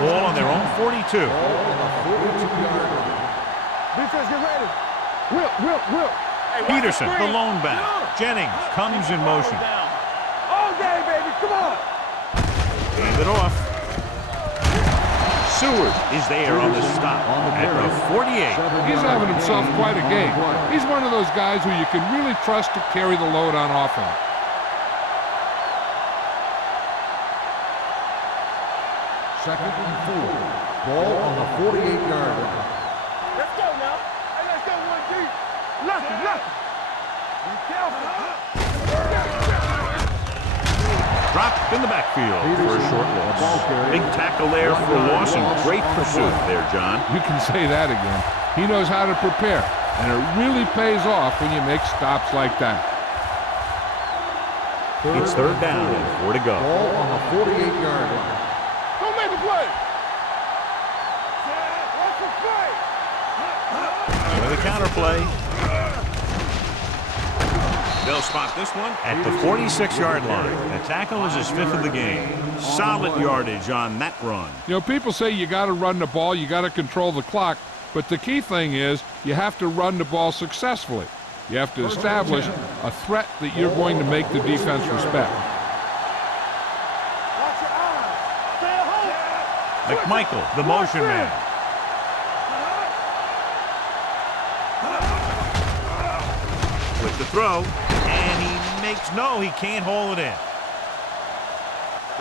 Ball on their own 42. Defense, get ready. Whip. Hey, Peterson, the lone back. Jennings comes in motion. All day, baby. Come on. Hand it off. Seward is there on the stop at the 48. He's having himself quite a game. He's one of those guys who you can really trust to carry the load on offense. Second and 4. Ball on the 48-yard line. Let's go now. Hey, let's go one deep. Left. Be careful. Dropped in the backfield for a short loss. Big tackle there for a loss and great pursuit there, John. You can say that again. He knows how to prepare, and it really pays off when you make stops like that. It's third down and 4 to go. Ball on the 48-yard line. Don't make a play. What's the play? With a counter play. They'll spot this one at the 46-yard line. The tackle is his 5th of the game. Solid yardage on that run. You know, people say you got to run the ball, you got to control the clock, but the key thing is you have to run the ball successfully. You have to establish a threat that you're going to make the defense respect. Watch your eyes. Stay at home. McMichael, the motion man. With the throw, and he can't hold it in.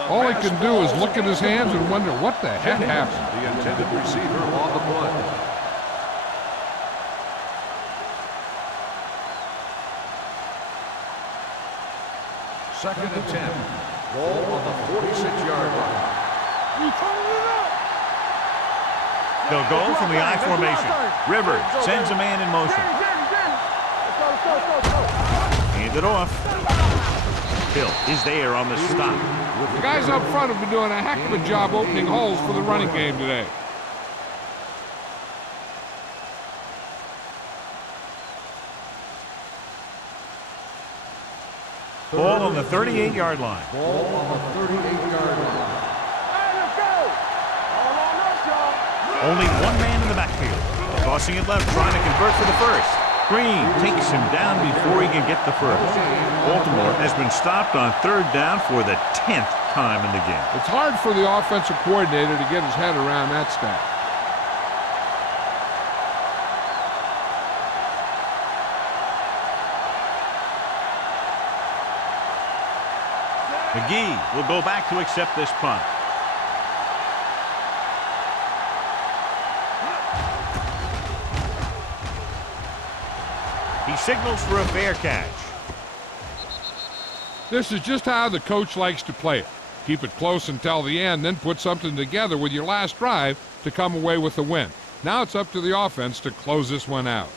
All he can do is look at his hands and wonder what the heck happened. The intended receiver on the play. Second and 10. Ball on the 46-yard line. You turning it up. They'll go from the I formation. Rivers sends a man in motion. Hand it off. Hill is there on the stop. The guys up front have been doing a heck of a job opening holes for the running game today. Ball on the 38-yard line. Ball on the 38-yard line. Only one man in the backfield. Tossing it left, trying to convert for the first. Green takes him down before he can get the first. Baltimore has been stopped on third down for the 10th time in the game. It's hard for the offensive coordinator to get his head around that stat. McGee will go back to accept this punt. He signals for a fair catch. This is just how the coach likes to play it. Keep it close until the end, then put something together with your last drive to come away with the win. Now it's up to the offense to close this one out.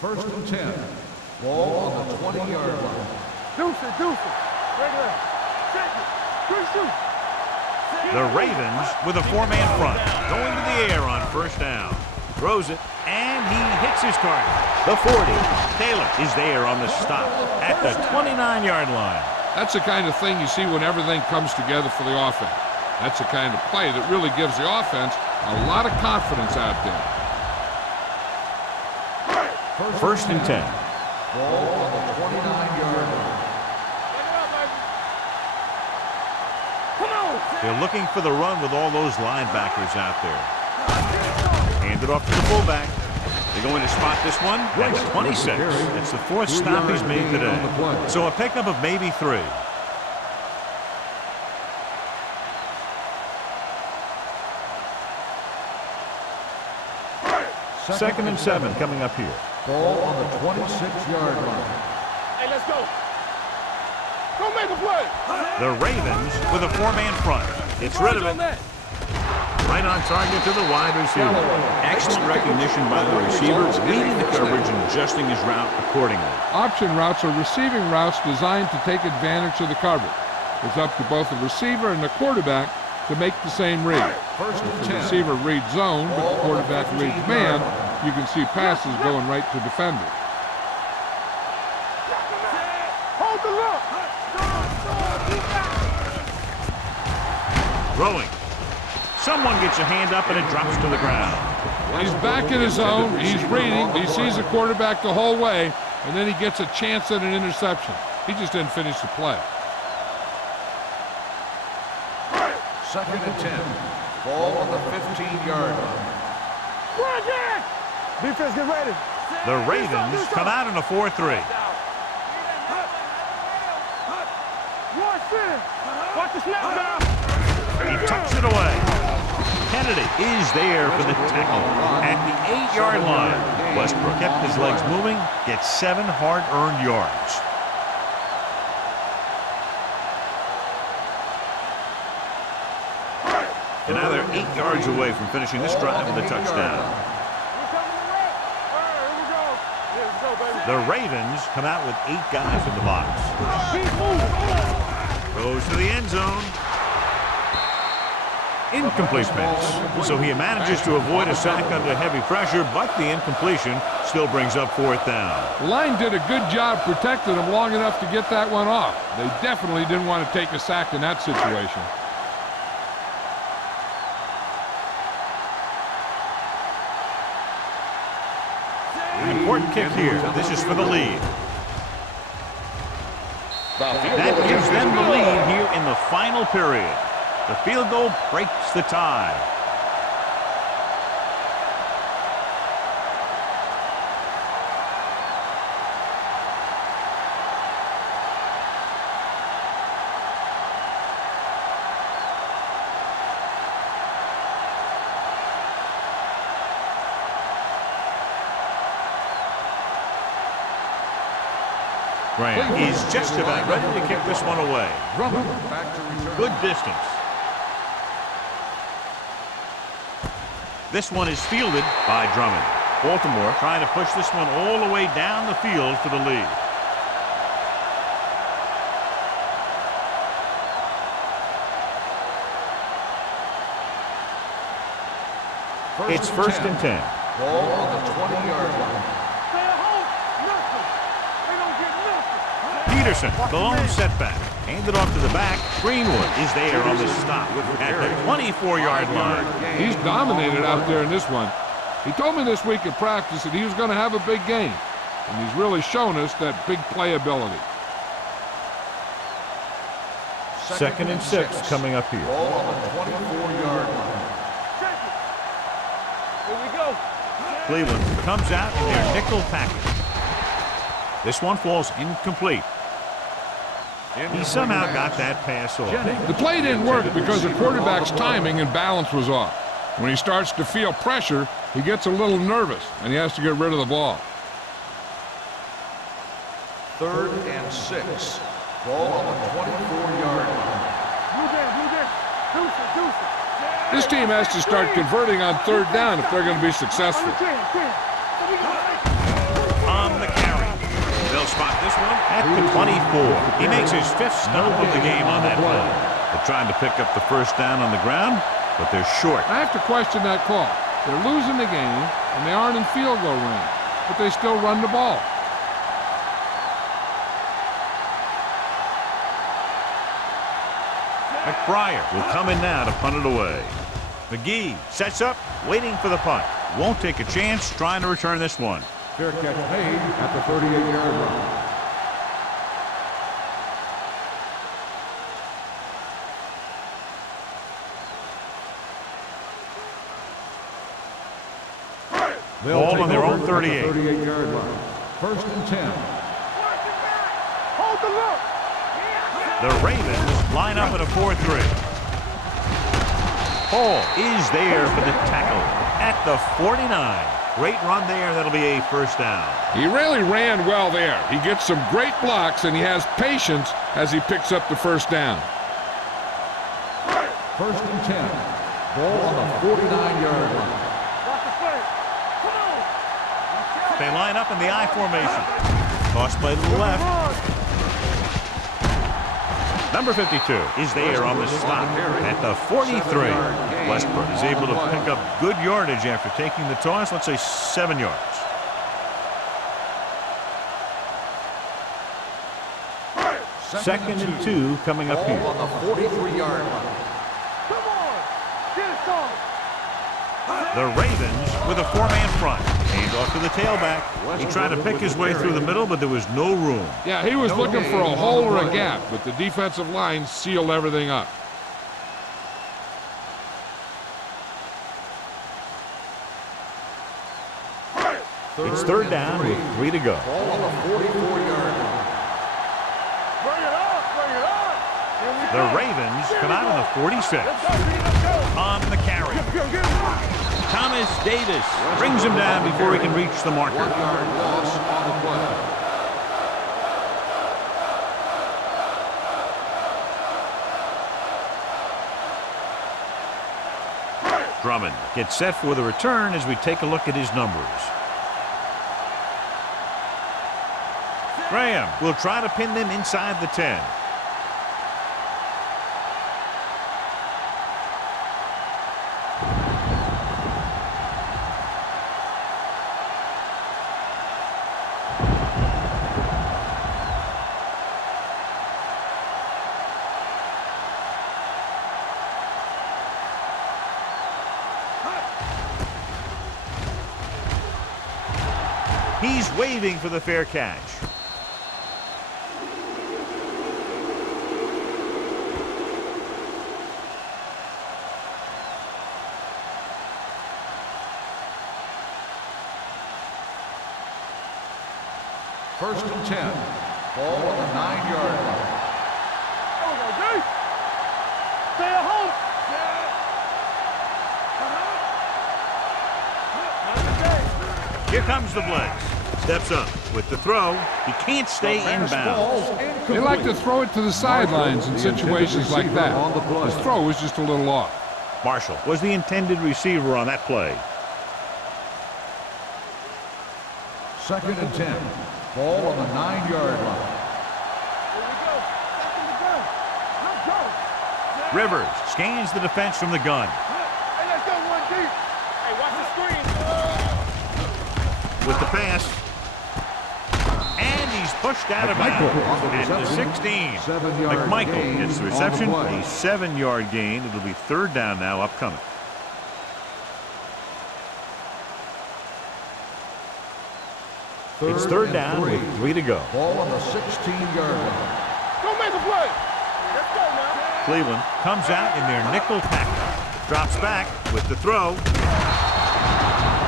First and 10. Ball on the 20-yard line. Deuce it. Regular. Check it. Good shoot. The Ravens with a four-man front. Going to the air on first down. Throws it, and he hits his target. The 40. Taylor is there on the stop at the 29-yard line. That's the kind of thing you see when everything comes together for the offense. That's the kind of play that really gives the offense a lot of confidence out there. First and 10. Ball on the 29-yard line. They're looking for the run with all those linebackers out there. Hand it off to the fullback. They're going to spot this one. That's 26. It's the fourth stop he's made today. So a pickup of maybe 3. Second and 7 coming up here. Ball on the 26-yard line. Hey, let's go. Go make a play. The Ravens with a four-man front. It's rid of it. Right on target to the wide receiver. Excellent recognition by the receiver, reading the coverage and adjusting his route accordingly. Option routes are receiving routes designed to take advantage of the coverage. It's up to both the receiver and the quarterback to make the same read. First and If the 10. receiver reads zone, but the quarterback reads man, you can see passes going right to defenders. Hold the look. Throwing. Someone gets a hand up and it drops to the ground. He's back in his zone. He's reading. He sees the quarterback the whole way, and then he gets a chance at an interception. He just didn't finish the play. Second and 10. Ball on the 15-yard line. Run again. Defense, get ready. The Ravens come out in a 4-3. Watch the snap down. He tucks it away. Kennedy is there for the tackle at the 8-yard line. Westbrook kept his legs moving, gets 7 hard-earned yards. And now they're 8 yards away from finishing this drive with a touchdown. The Ravens come out with 8 guys in the box. Goes to the end zone. Incomplete pass. So he manages to avoid a sack under heavy pressure, but the incompletion still brings up 4th down. The line did a good job protecting him long enough to get that one off. They definitely didn't want to take a sack in that situation. An important kick here. This is for the lead. That gives them the lead here in the final period. The field goal breaks the tie. Graham is just about ready to kick this one away. Back to return. Good distance. This one is fielded by Drummond. Baltimore trying to push this one all the way down the field for the lead. It's first and 10. Ball on the 20-yard line. Stay at home. Nothing. They don't get nothing. Peterson, the lone setback. Handed off to the back. Greenwood is there on the stop at the 24-yard line. He's dominated out there in this one. He told me this week at practice that he was going to have a big game, and he's really shown us that big playability. Second and 6 coming up here. Ball on the 24-yard line. Here we go. Cleveland comes out in their nickel package. This one falls incomplete. He somehow got that pass off. The play didn't work because the quarterback's timing and balance was off. When he starts to feel pressure, he gets a little nervous, and he has to get rid of the ball. Third and 6. Ball on the 24-yard line. This team has to start converting on third down if they're going to be successful. On the carry. They'll spot this one at the 24. He makes his 5th stop of the game on that play. They're trying to pick up the first down on the ground, but they're short. I have to question that call. They're losing the game, and they aren't in field goal range, but they still run the ball. McBriar will come in now to punt it away. McGee sets up, waiting for the punt. Won't take a chance, trying to return this one. Fair catch made at the 38-yard line. Ball on their own 38. 38-yard line. First and 10. Hold the look. The Ravens line up at a 4-3. Hall is there for the tackle at the 49. Great run there. That'll be a first down. He really ran well there. He gets some great blocks, and he has patience as he picks up the first down. First and 10. Ball on the 49-yard line. They line up in the I formation. Toss play to the left. Number 52 is there on the stop at the 43. Westbrook is able to pick up good yardage after taking the toss, let's say 7 yards. Second and 2 coming up here. On the 43-yard line. Come on. Get it on. The Ravens with a 4-man front. Hand off to the tailback. He tried to pick his way through the middle, but there was no room. Yeah, he was looking for a hole or a gap, but the defensive line sealed everything up. It's third down with 3 to go. Ball on the 44-yard line. Bring it up. Bring it up. Here we The go. Ravens come out on the 46. Let's go, D. Let's go. On the carry. Get him. Thomas Davis brings him down before he can reach the marker. 1-yard loss on the play. Drummond gets set for the return as we take a look at his numbers. Graham will try to pin them inside the 10. He's waving for the fair catch. First and 10. Ball on the 9-yard line. There we go, D. Stay at home. Here comes the blitz. Steps up with the throw. He can't stay inbounds. They like to throw it to the sidelines in situations like that. His throw is just a little off. Marshall was the intended receiver on that play. 2nd and 10. Ball on the 9-yard line. Here we go. Second to go. Let's go. Rivers scans the defense from the gun. Hey, let's go one deep. Hey, watch the screen. With the pass. And he's pushed out of bounds at the 16. McMichael gets the reception, a 7-yard gain. It'll be 3rd down now upcoming. It's 3rd down with 3 to go. Ball on the 16-yard line. Go make a play. Let's go now. Cleveland comes out in their nickel package. Drops back with the throw.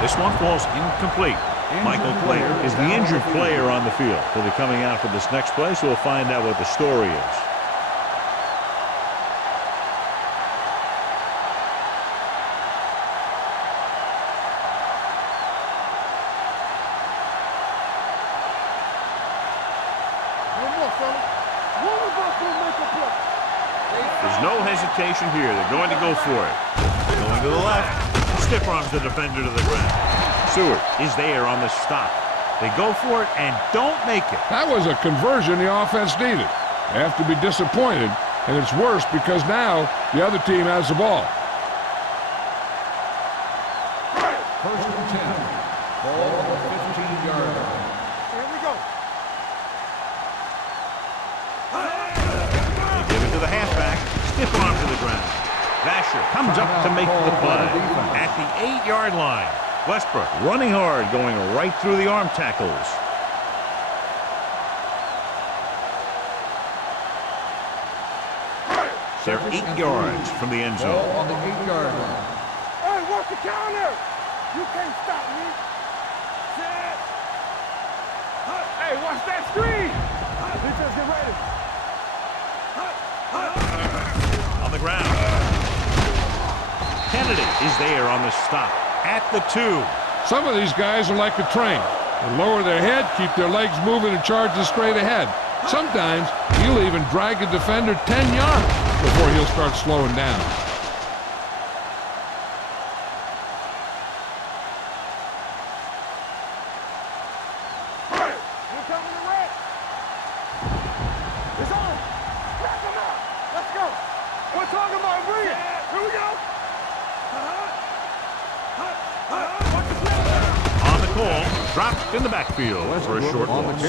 This one falls incomplete. Michael Clayton is the injured player on the field. He'll be coming out for this next play, so we'll find out what the story is. There's no hesitation here. They're going to go for it. Going to the left. Stiff arms the defender to the ground. Seward is there on the stop. They go for it and don't make it. That was a conversion the offense needed. They have to be disappointed, and it's worse because now the other team has the ball. 1st and 10. Ball on the 15-yard line. Here we go. They give it to the halfback. Stiff arm to the ground. Vasher comes up to make the play at the 8-yard line. Westbrook running hard, going right through the arm tackles. They're 8 yards from the end zone. Ball on the 8-yard line. Hey, watch the counter. You can't stop me. Set. Hey, watch that screen. Defense, get ready. On the ground. Kennedy is there on the stop at the 2. Some of these guys are like a train. They lower their head, keep their legs moving, and charge straight ahead. Sometimes he'll even drag a defender 10 yards before he'll start slowing down. Here coming the red. It's on. Wrap him up. Let's go. We're talking about bring it. Here we go. On the call, dropped in the backfield for a short loss.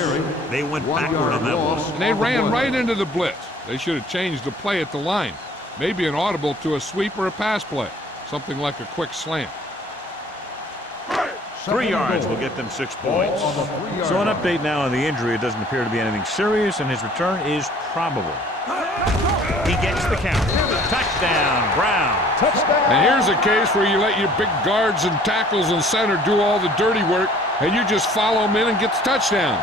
They went backward on that one. And they ran right into the blitz. They should have changed the play at the line. Maybe an audible to a sweep or a pass play. Something like a quick slant. 3 yards will get them 6 points. So an update now on the injury. It doesn't appear to be anything serious, and his return is probable. He gets the count. Touchdown, Brown. And here's a case where you let your big guards and tackles and center do all the dirty work, and you just follow them in and get the touchdown.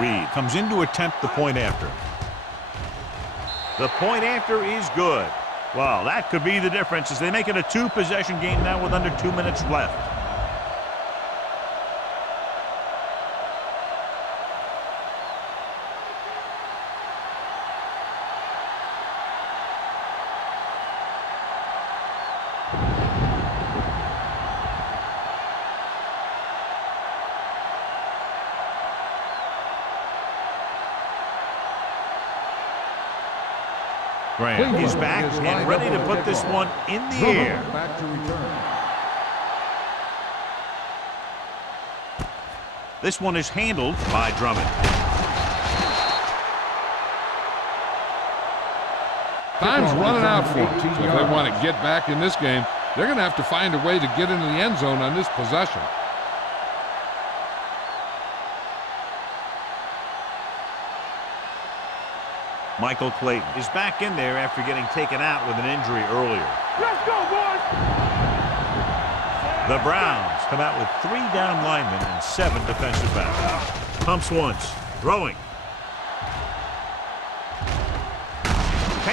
Reed comes in to attempt the point after. The point after is good. Well, that could be the difference as they make it a 2-possession game now with under 2 minutes left. Graham is back and ready to put this one in the air. Back to return. This one is handled by Drummond. Time's running out for them. So if they want to get back in this game, they're going to have to find a way to get into the end zone on this possession. Michael Clayton is back in there after getting taken out with an injury earlier. Let's go, boys. The Browns come out with 3 down linemen and 7 defensive backs. Pumps once, throwing.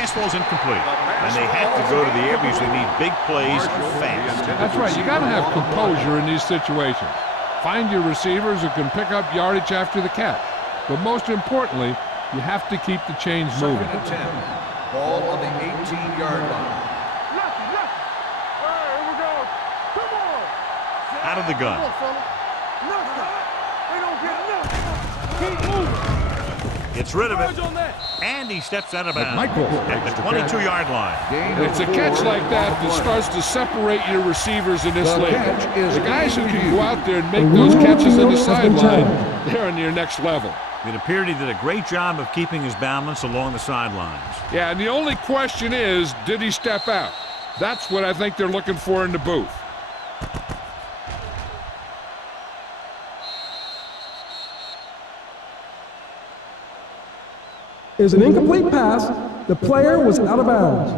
pass ball's incomplete. And they have to go to the air because they need big plays fast. That's right. You got to have composure in these situations. Find your receivers who can pick up yardage after the catch. But most importantly, you have to keep the chains moving. 2nd and 10. Ball on the 18-yard line. Here we go. Come on. Out of the gun. Come on, fella. Nothing. They don't get nothing. Keep moving. Gets rid of it. On that. And he steps out of bounds Michael at the 22-yard line. It's a catch like that that starts to separate your receivers in this league. The guys who can go out there and make those catches in the sideline, they're on your next level. It appeared he did a great job of keeping his balance along the sidelines. Yeah, and the only question is, did he step out? That's what I think they're looking for in the booth. Is an incomplete pass. The player was out of bounds.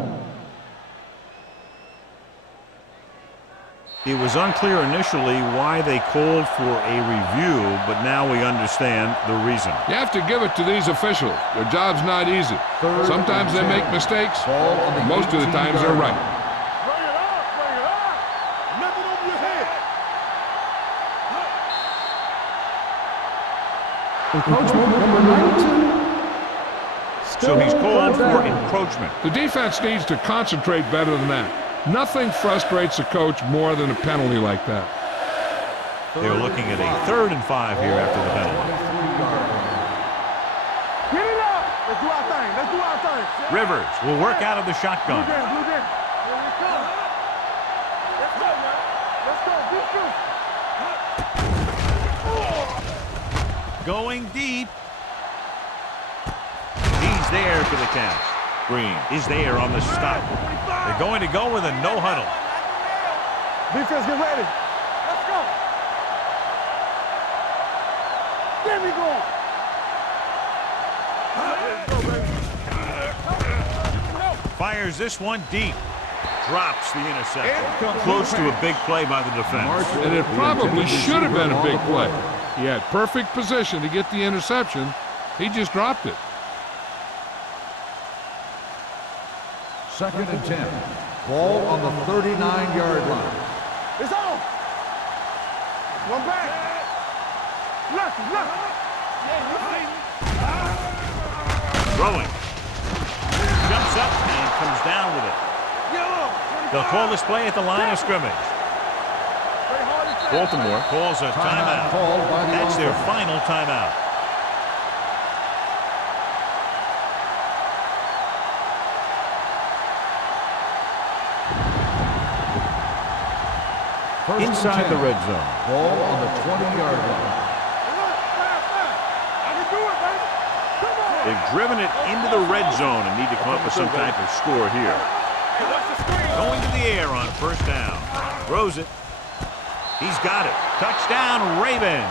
It was unclear initially why they called for a review, but now we understand the reason. You have to give it to these officials. Their job's not easy. Sometimes they make mistakes. Most of the times they're right. Bring it up. Bring it up. Nothing over your head. Encroachment number 19. So he's called for encroachment. The defense needs to concentrate better than that. Nothing frustrates a coach more than a penalty like that. They're looking at a 3rd and 5 here after the penalty. Get it up. Let's do our thing. Let's do our thing. Rivers will work out of the shotgun. Blue game. Here we come. Let's go, man. Let's go. Beat you. Going deep. He's there for the catch. Green is there on the stop. They're going to go with a no huddle. Defense, get ready. Let's go. There we go. Fires this one deep. Drops the interception. Close to a big play by the defense. And it probably should have been a big play. He had perfect position to get the interception. He just dropped it. 2nd and 10. Ball on the 39-yard line. It's on. One back. Left. Throwing. Jumps up and comes down with it. They'll call this play at the line of scrimmage. Baltimore calls a timeout. Called by the That's their offense. final timeout. Inside the red zone. Ball on the 20-yard line. I can do it, baby. Come on. They've driven it into the red zone and need to come up with some type of score here. Going to the air on 1st down. Throws it. He's got it. Touchdown, Ravens.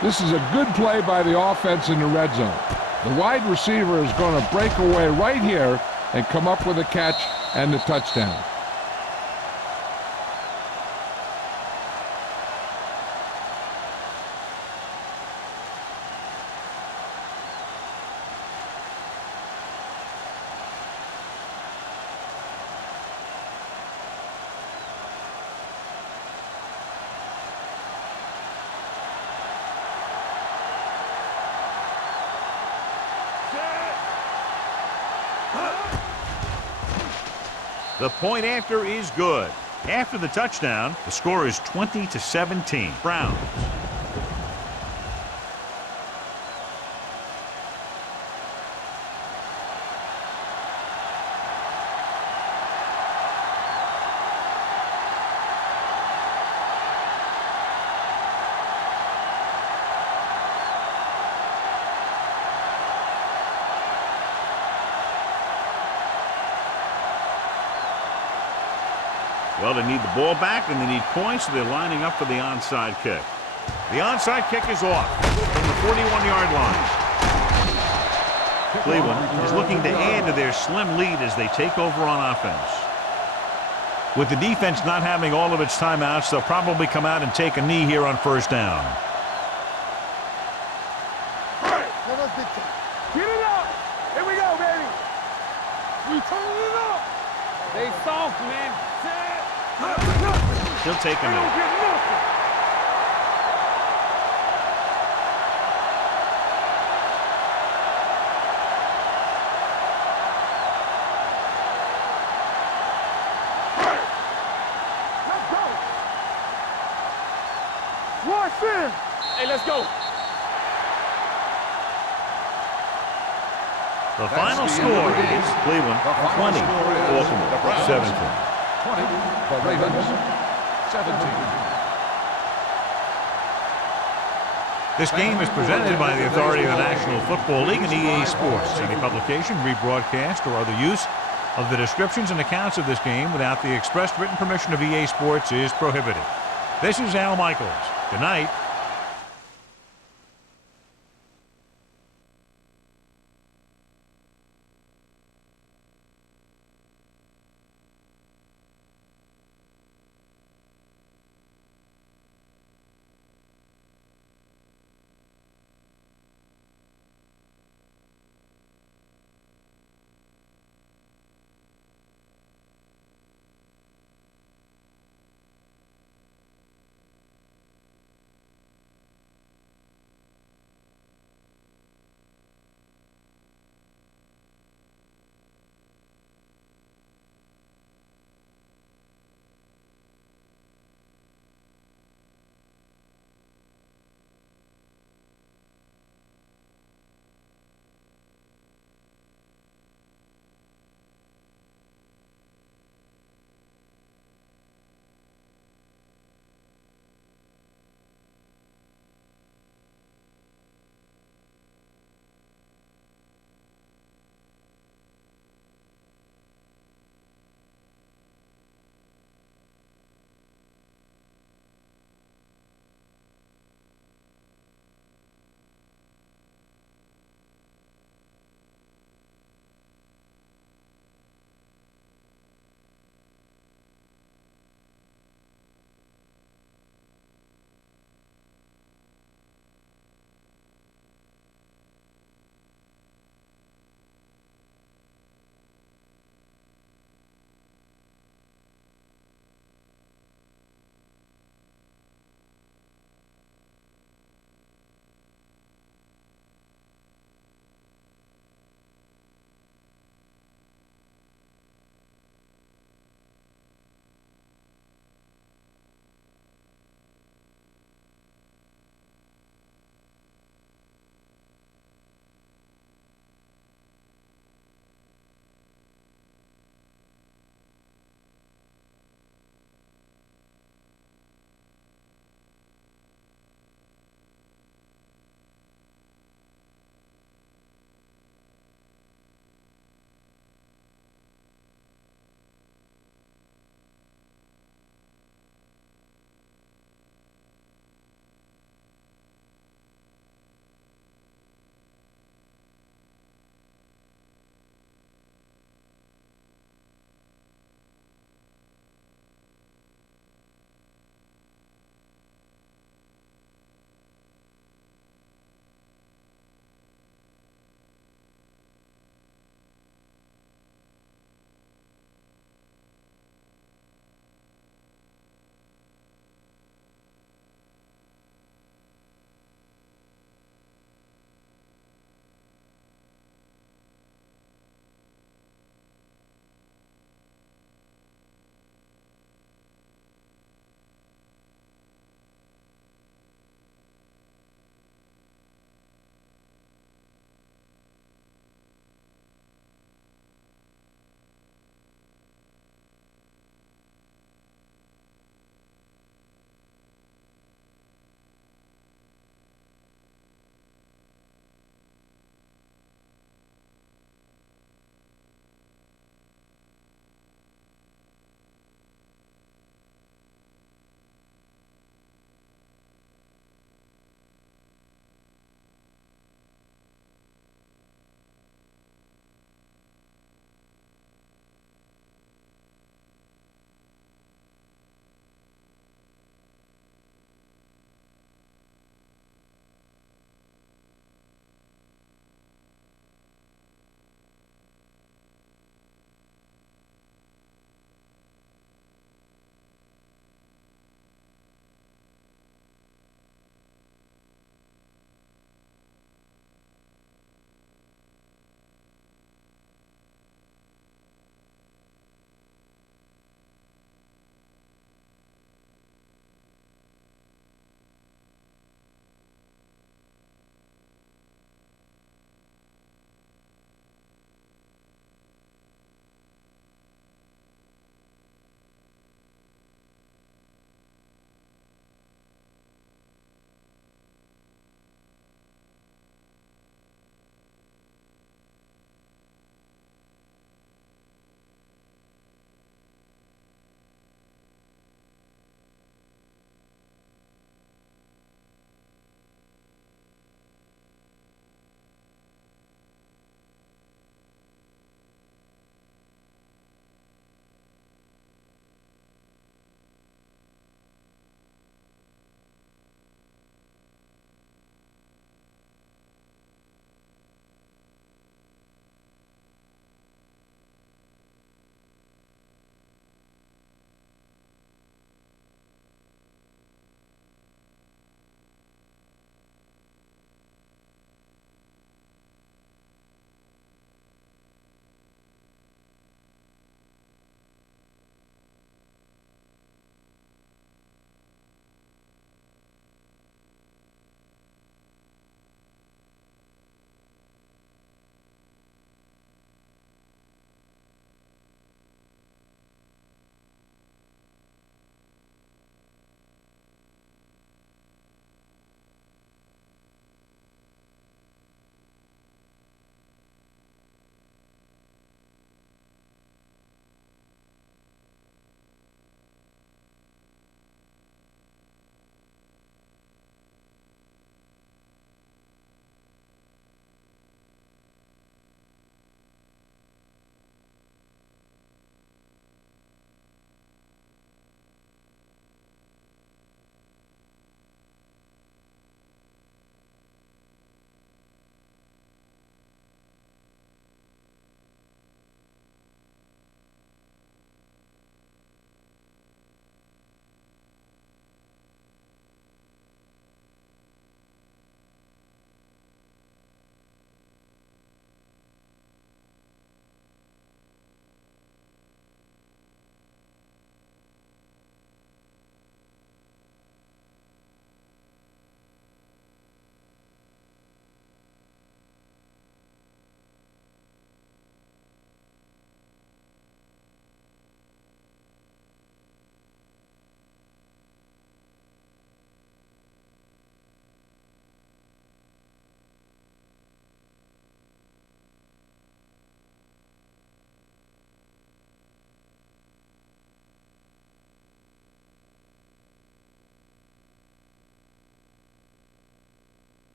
This is a good play by the offense in the red zone. The wide receiver is going to break away right here and come up with a catch and the touchdown. The point after is good. After the touchdown, the score is 20-17. Browns. Well, they need the ball back and they need points, so they're lining up for the onside kick. The onside kick is off from the 41-yard line. Cleveland is looking to add to their slim lead as they take over on offense. With the defense not having all of its timeouts, they'll probably come out and take a knee here on 1st down. Get it up. Here we go, baby. We turning it up. They soft, man. He'll take a They don't knee. get nothing. Let's go. Watch in. Hey, let's go. The That's final the end score of the game. is Cleveland The final 20, score is Baltimore the Browns 17. 20, the Ravens 17. This game is presented by the authority of the National Football League and EA Sports. Any publication, rebroadcast, or other use of the descriptions and accounts of this game without the express written permission of EA Sports is prohibited. This is Al Michaels. Good night.